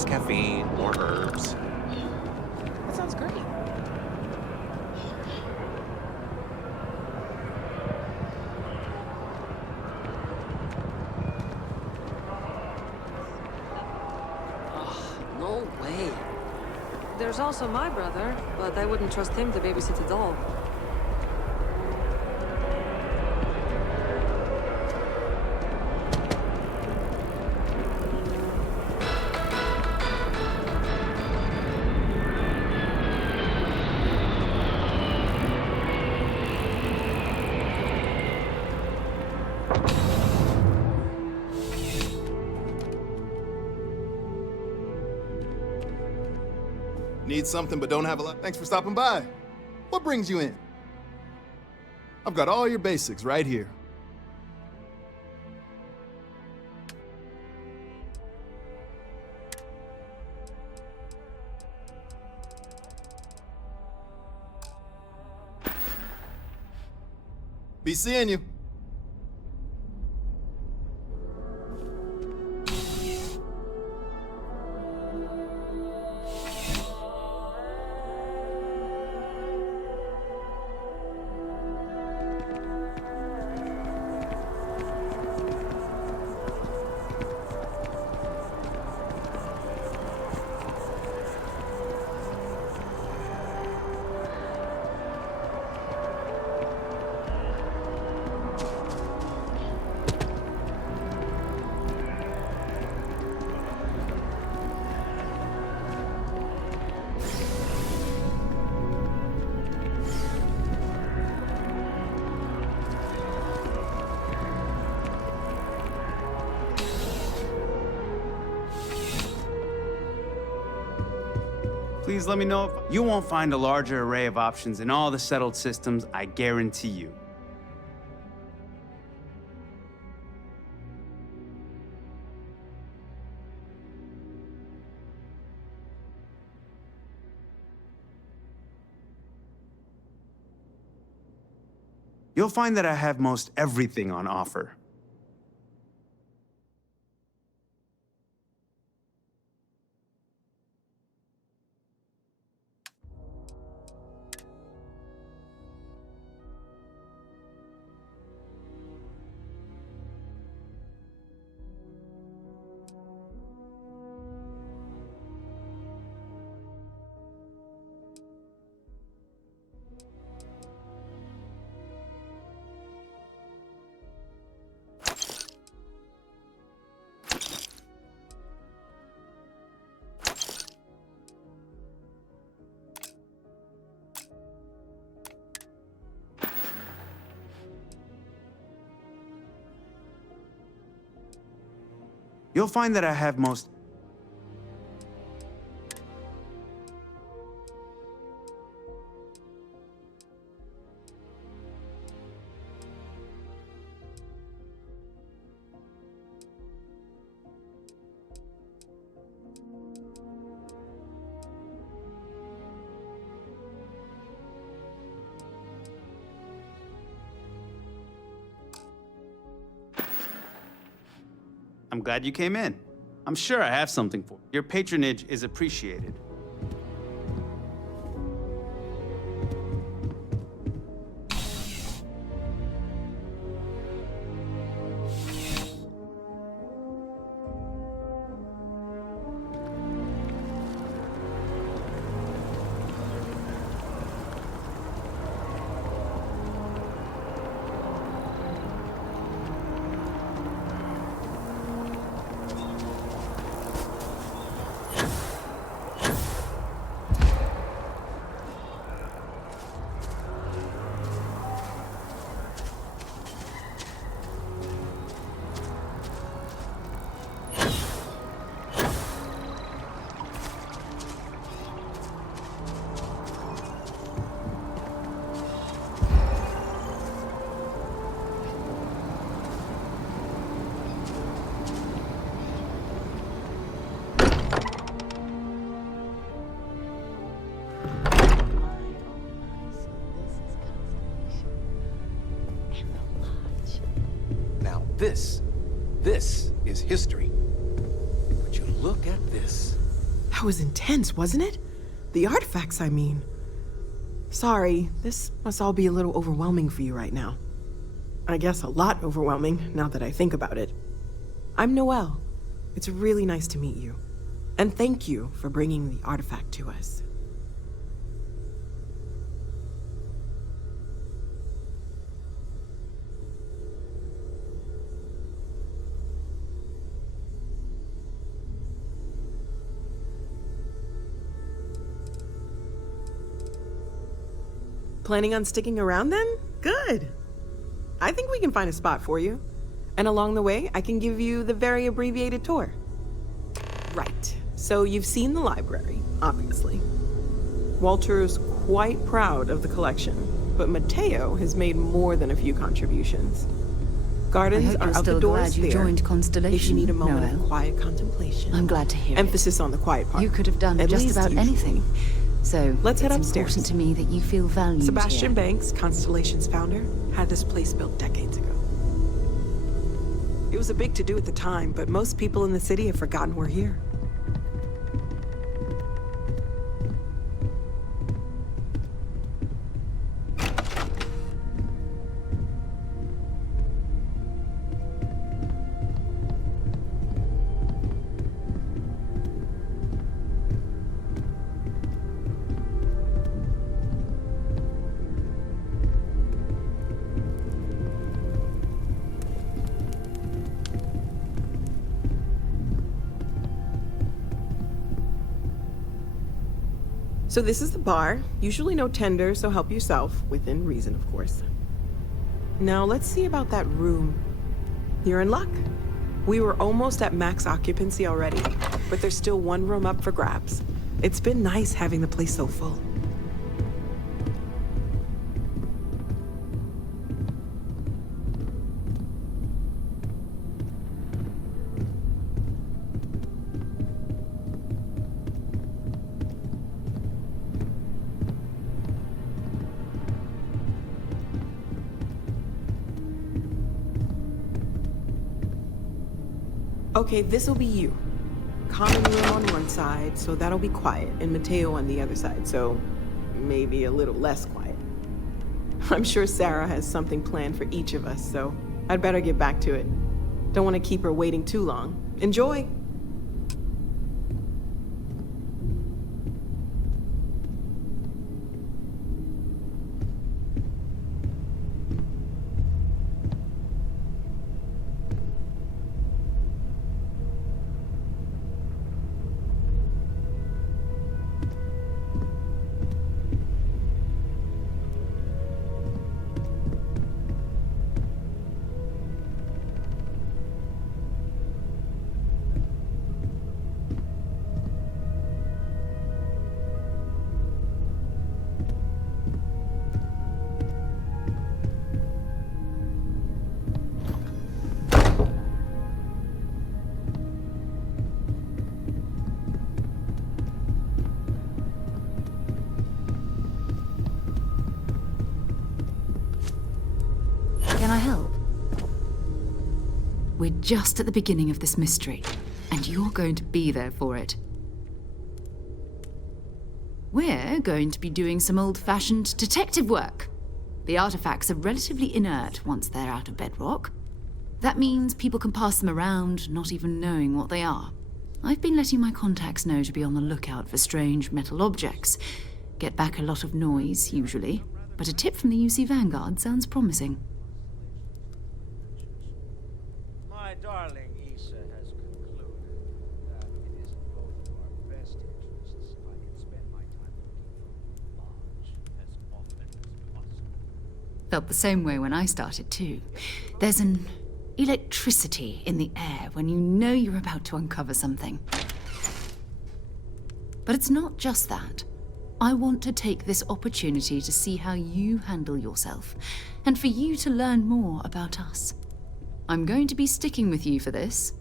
less caffeine, more herbs. That sounds great. No way. There's also my brother, but I wouldn't trust him to babysit a doll. Need something but don't have a lot? Thanks for stopping by. What brings you in? I've got all your basics right here. Be seeing you. Please let me know if you won't find a larger array of options in all the settled systems, I guarantee you. You'll find that I have most everything on offer. You'll find that I have most... I'm glad you came in. I'm sure I have something for you. Your patronage is appreciated. This is history. But you look at this. That was intense, wasn't it? The artifacts, I mean. Sorry, this must all be a little overwhelming for you right now. I guess a lot overwhelming, now that I think about it. I'm Noelle. It's really nice to meet you. And thank you for bringing the artifact to us. Planning on sticking around then? Good. I think we can find a spot for you. And along the way, I can give you the very abbreviated tour. Right. So you've seen the library, obviously. Walter's quite proud of the collection, but Mateo has made more than a few contributions. Gardens I hope are you're out still the doors glad you there, joined Constellation, if you need a moment Noelle. of quiet contemplation. I'm glad to hear Emphasis on the quiet part. You could have done At just least about usually. anything. So Let's head it's upstairs. important to me that you feel valued Sebastian here. Banks, Constellation's founder, had this place built decades ago. It was a big to-do at the time, but most people in the city have forgotten we're here. So this is the bar. Usually no tender, so help yourself, within reason, of course. Now let's see about that room. You're in luck. We were almost at max occupancy already, but there's still one room up for grabs. It's been nice having the place so full. Okay, this'll be you. Common room on one side, so that'll be quiet, and Mateo on the other side, so maybe a little less quiet. I'm sure Sarah has something planned for each of us, so I'd better get back to it. Don't want to keep her waiting too long. Enjoy! Can I help? We're just at the beginning of this mystery, and you're going to be there for it. We're going to be doing some old-fashioned detective work. The artifacts are relatively inert once they're out of bedrock. That means people can pass them around, not even knowing what they are. I've been letting my contacts know to be on the lookout for strange metal objects. Get back a lot of noise, usually, but a tip from the UC Vanguard sounds promising. My darling Issa has concluded that it is in both of our best interests if I can spend my time working from the lodge as often as possible. Felt the same way when I started, too. There's an electricity in the air when you know you're about to uncover something. But it's not just that. I want to take this opportunity to see how you handle yourself, and for you to learn more about us. I'm going to be sticking with you for this.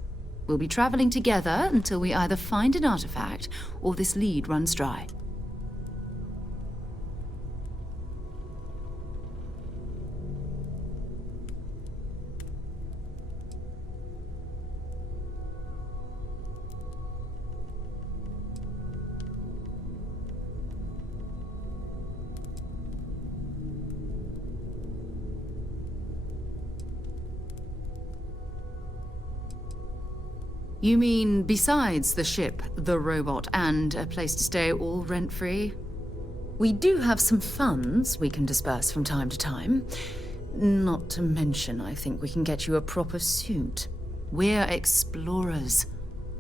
We'll be traveling together until we either find an artifact or this lead runs dry. You mean besides the ship, the robot, and a place to stay all rent-free? We do have some funds we can disperse from time to time. Not to mention, I think we can get you a proper suit. We're explorers.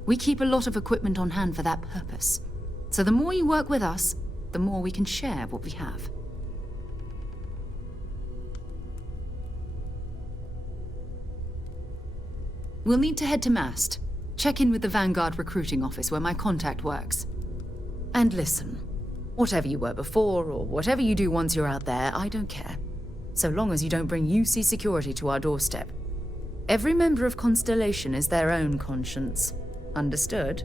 We keep a lot of equipment on hand for that purpose. So the more you work with us, the more we can share what we have. We'll need to head to Mast. Check in with the Vanguard recruiting office where my contact works. And listen, whatever you were before, or whatever you do once you're out there, I don't care. So long as you don't bring UC security to our doorstep. Every member of Constellation is their own conscience. Understood?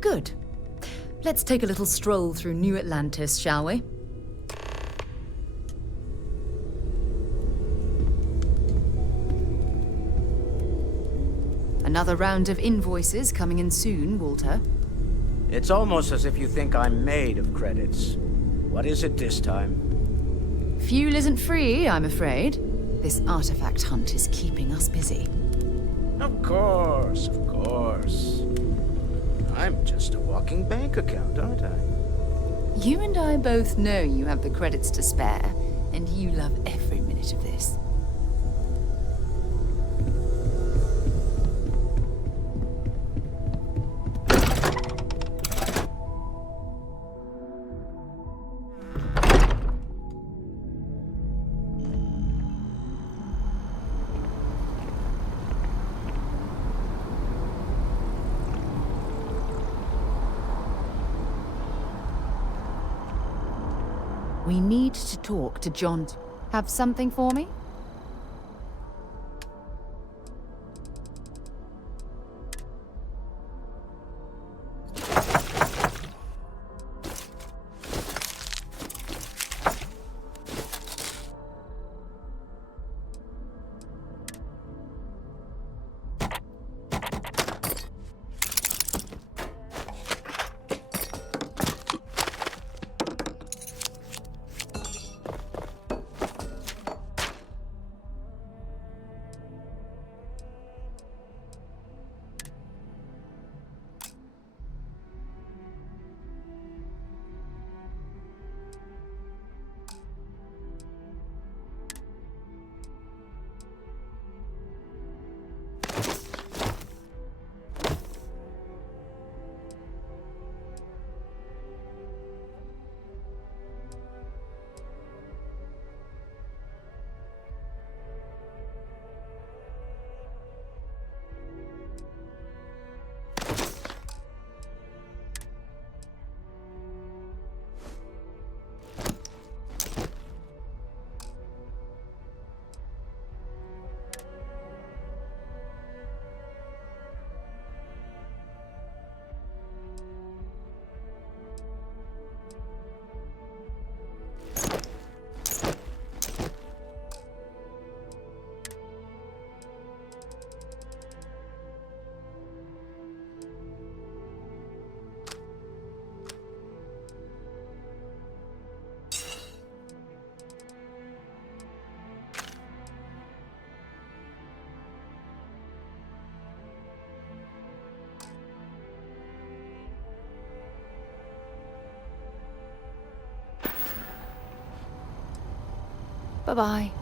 Good. Let's take a little stroll through New Atlantis, shall we? Another round of invoices coming in soon, Walter. It's almost as if you think I'm made of credits. What is it this time? Fuel isn't free, I'm afraid. This artifact hunt is keeping us busy. Of course, of course. I'm just a walking bank account, aren't I? You and I both know you have the credits to spare, and you love every minute of this. We need to talk to John. Have something for me? Bye-bye.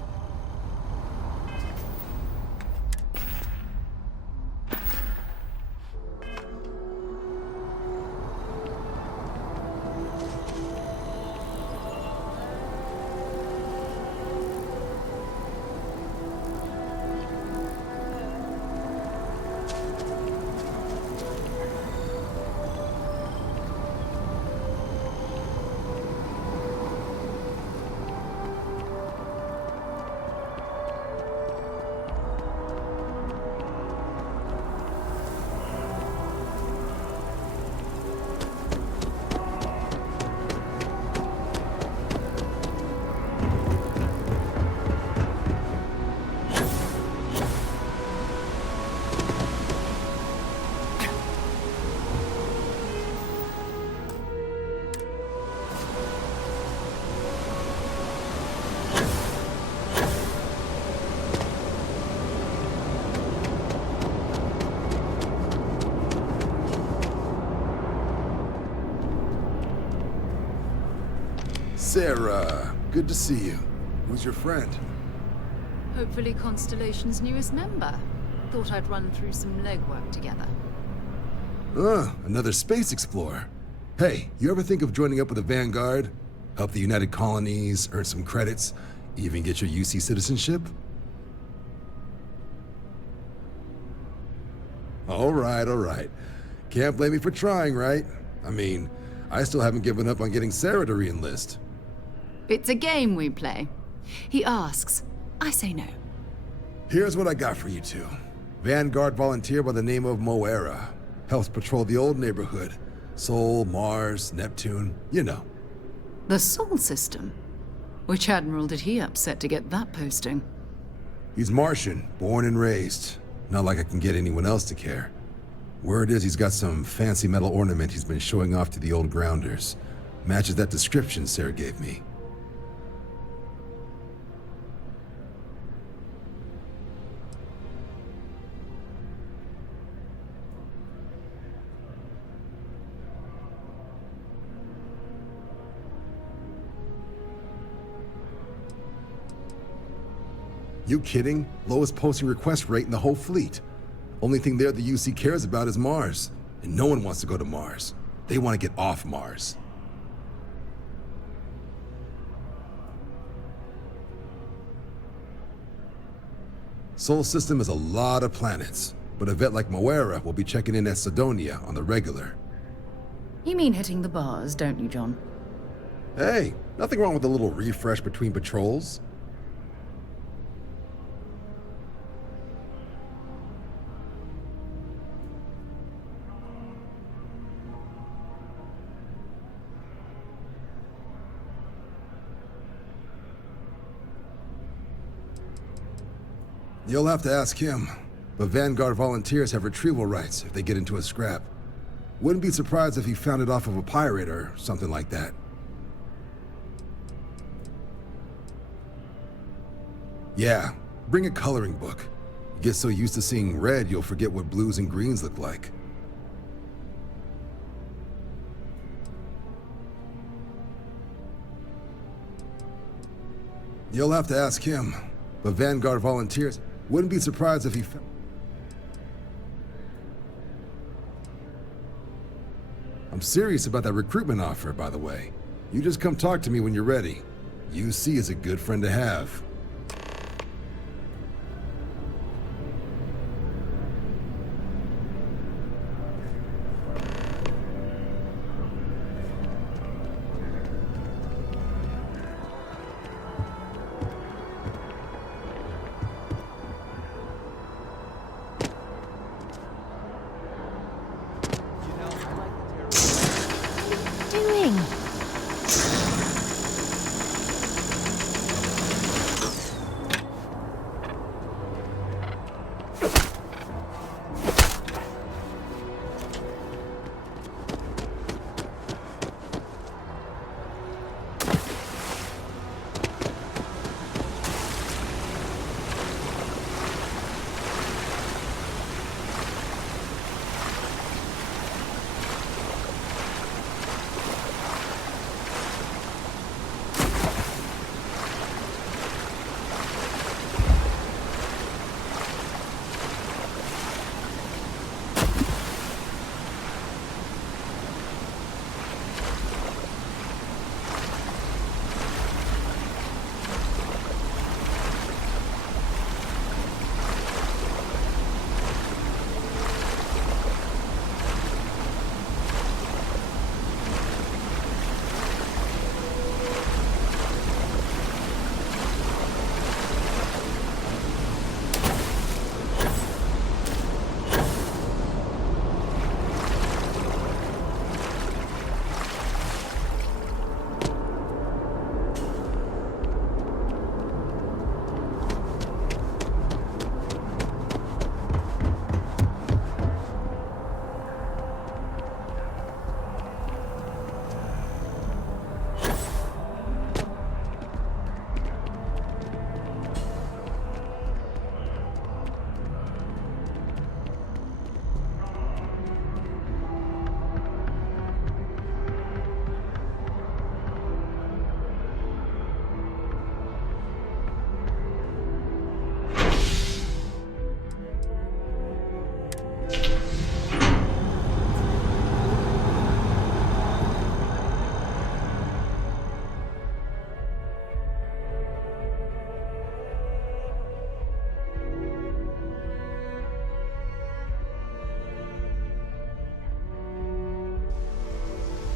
Sarah, good to see you. Who's your friend? Hopefully Constellation's newest member. Thought I'd run through some legwork together. Another space explorer. Hey, you ever think of joining up with the Vanguard? Help the United Colonies, earn some credits, even get your UC citizenship? All right. Can't blame me for trying, right? I mean, I still haven't given up on getting Sarah to re-enlist. It's a game we play. He asks, I say no. Here's what I got for you two. Vanguard volunteer by the name of Moera. Helps patrol the old neighborhood. Sol, Mars, Neptune, you know. The Sol system? Which admiral did he upset to get that posting? He's Martian, born and raised. Not like I can get anyone else to care. Word is he's got some fancy metal ornament he's been showing off to the old grounders. Matches that description Sarah gave me. You kidding? Lowest posting request rate in the whole fleet. Only thing there the UC cares about is Mars. And no one wants to go to Mars. They want to get off Mars. Sol system is a lot of planets, but a vet like Moera will be checking in at Sidonia on the regular. You mean hitting the bars, don't you, John? Hey, nothing wrong with a little refresh between patrols. You'll have to ask him, but Vanguard volunteers have retrieval rights if they get into a scrap. Wouldn't be surprised if he found it off of a pirate or something like that. Yeah, bring a coloring book. Get so used to seeing red you'll forget what blues and greens look like. You'll have to ask him, but Vanguard volunteers wouldn't be surprised if he found... I'm serious about that recruitment offer, by the way. You just come talk to me when you're ready. UC is a good friend to have.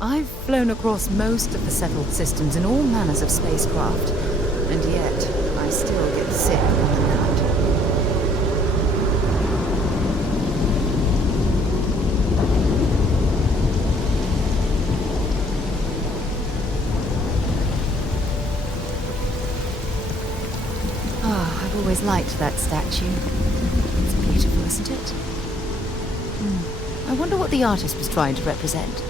I've flown across most of the settled systems in all manners of spacecraft, and yet I still get sick on the nut. I've always liked that statue. It's beautiful, isn't it? I wonder what the artist was trying to represent.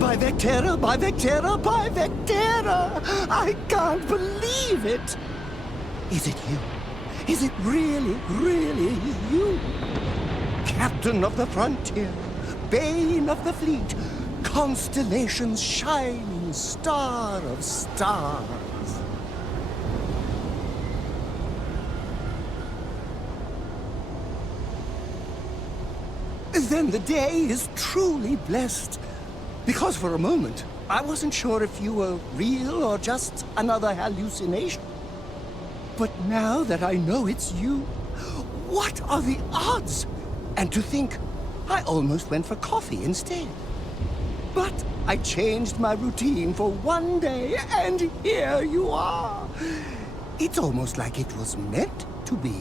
By Vectera, by Vectera, by Vectera! I can't believe it! Is it you? Is it really, really you? Captain of the frontier, bane of the fleet, constellation's shining star of stars. Then the day is truly blessed. Because for a moment, I wasn't sure if you were real or just another hallucination. But now that I know it's you, what are the odds? And to think, I almost went for coffee instead. But I changed my routine for one day, and here you are. It's almost like it was meant to be.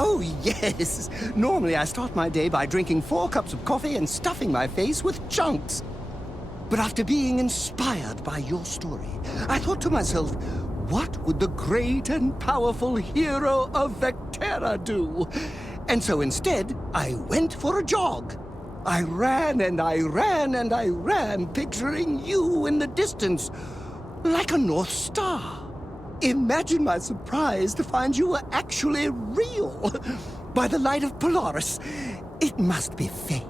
Oh, yes. Normally I start my day by drinking 4 cups of coffee and stuffing my face with chunks. But after being inspired by your story, I thought to myself, what would the great and powerful hero of Vectera do? And so instead, I went for a jog. I ran and I ran and I ran, picturing you in the distance, like a North Star. Imagine my surprise to find you were actually real. By the light of Polaris, it must be fate.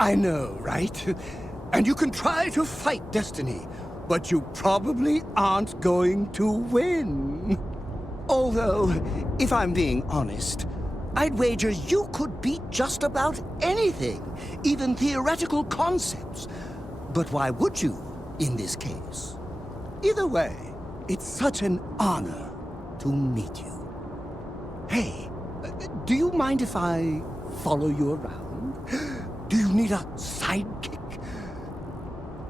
I know, right? And you can try to fight destiny, but you probably aren't going to win. Although, if I'm being honest, I'd wager you could beat just about anything, even theoretical concepts. But why would you, in this case? Either way, it's such an honor to meet you. Hey, do you mind if I follow you around? Do you need a sidekick?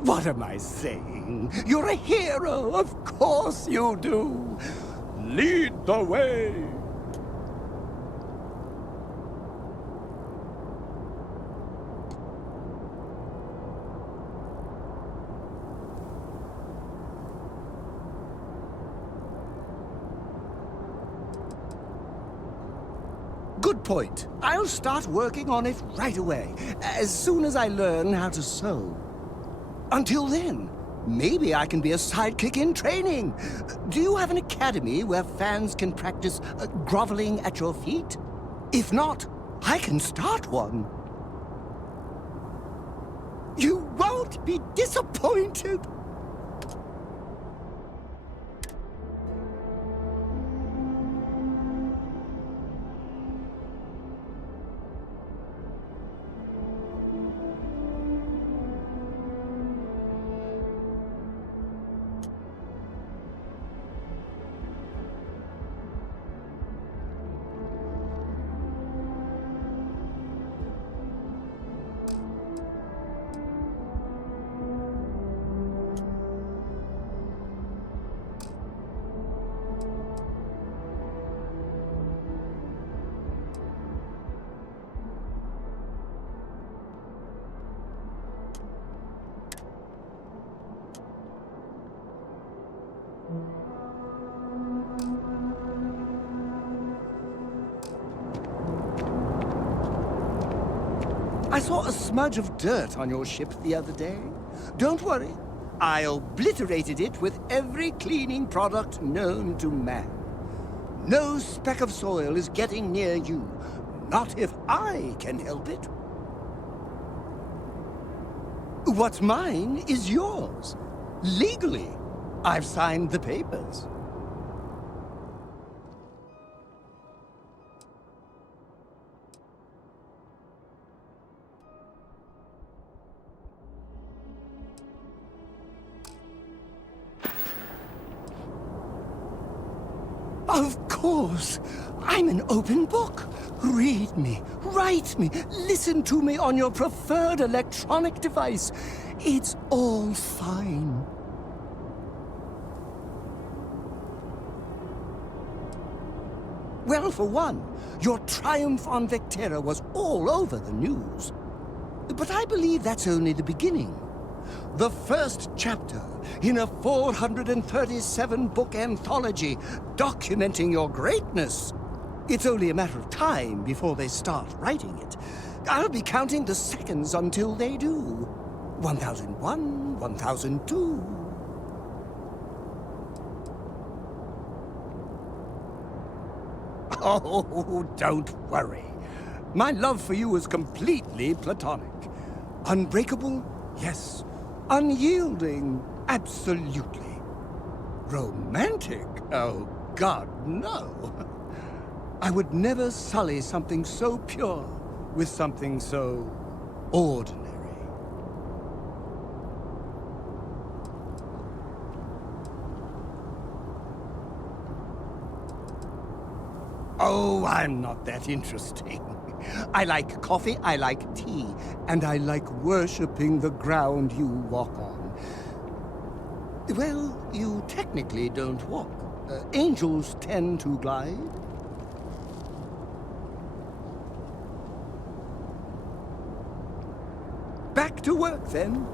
What am I saying? You're a hero, of course you do. Lead the way. Good point. I'll start working on it right away, as soon as I learn how to sew. Until then, maybe I can be a sidekick in training. Do you have an academy where fans can practice groveling at your feet? If not, I can start one. You won't be disappointed. I saw a smudge of dirt on your ship the other day. Don't worry. I obliterated it with every cleaning product known to man. No speck of soil is getting near you. Not if I can help it. What's mine is yours. Legally. I've signed the papers. Of course. I'm an open book. Read me, write me, listen to me on your preferred electronic device. It's all fine. Well, for one, your triumph on Vectera was all over the news. But I believe that's only the beginning. The first chapter in a 437-book anthology documenting your greatness. It's only a matter of time before they start writing it. I'll be counting the seconds until they do. 1001, 1002. Oh, don't worry. My love for you is completely platonic. Unbreakable? Yes. Unyielding? Absolutely. Romantic? Oh, God, no. I would never sully something so pure with something so ordinary. Oh, I'm not that interesting. I like coffee, I like tea, and I like worshipping the ground you walk on. Well, you technically don't walk. Angels tend to glide. Back to work, then.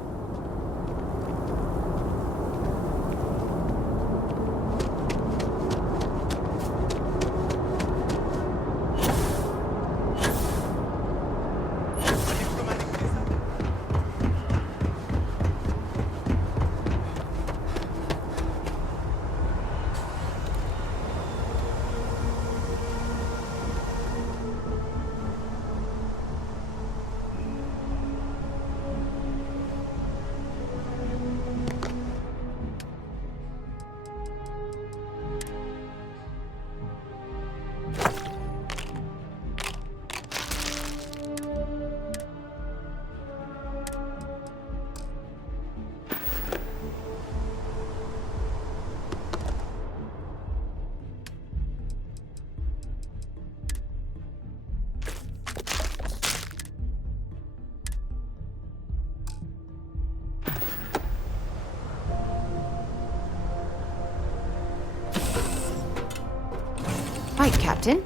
Right, Captain.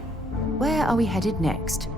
Where are we headed next?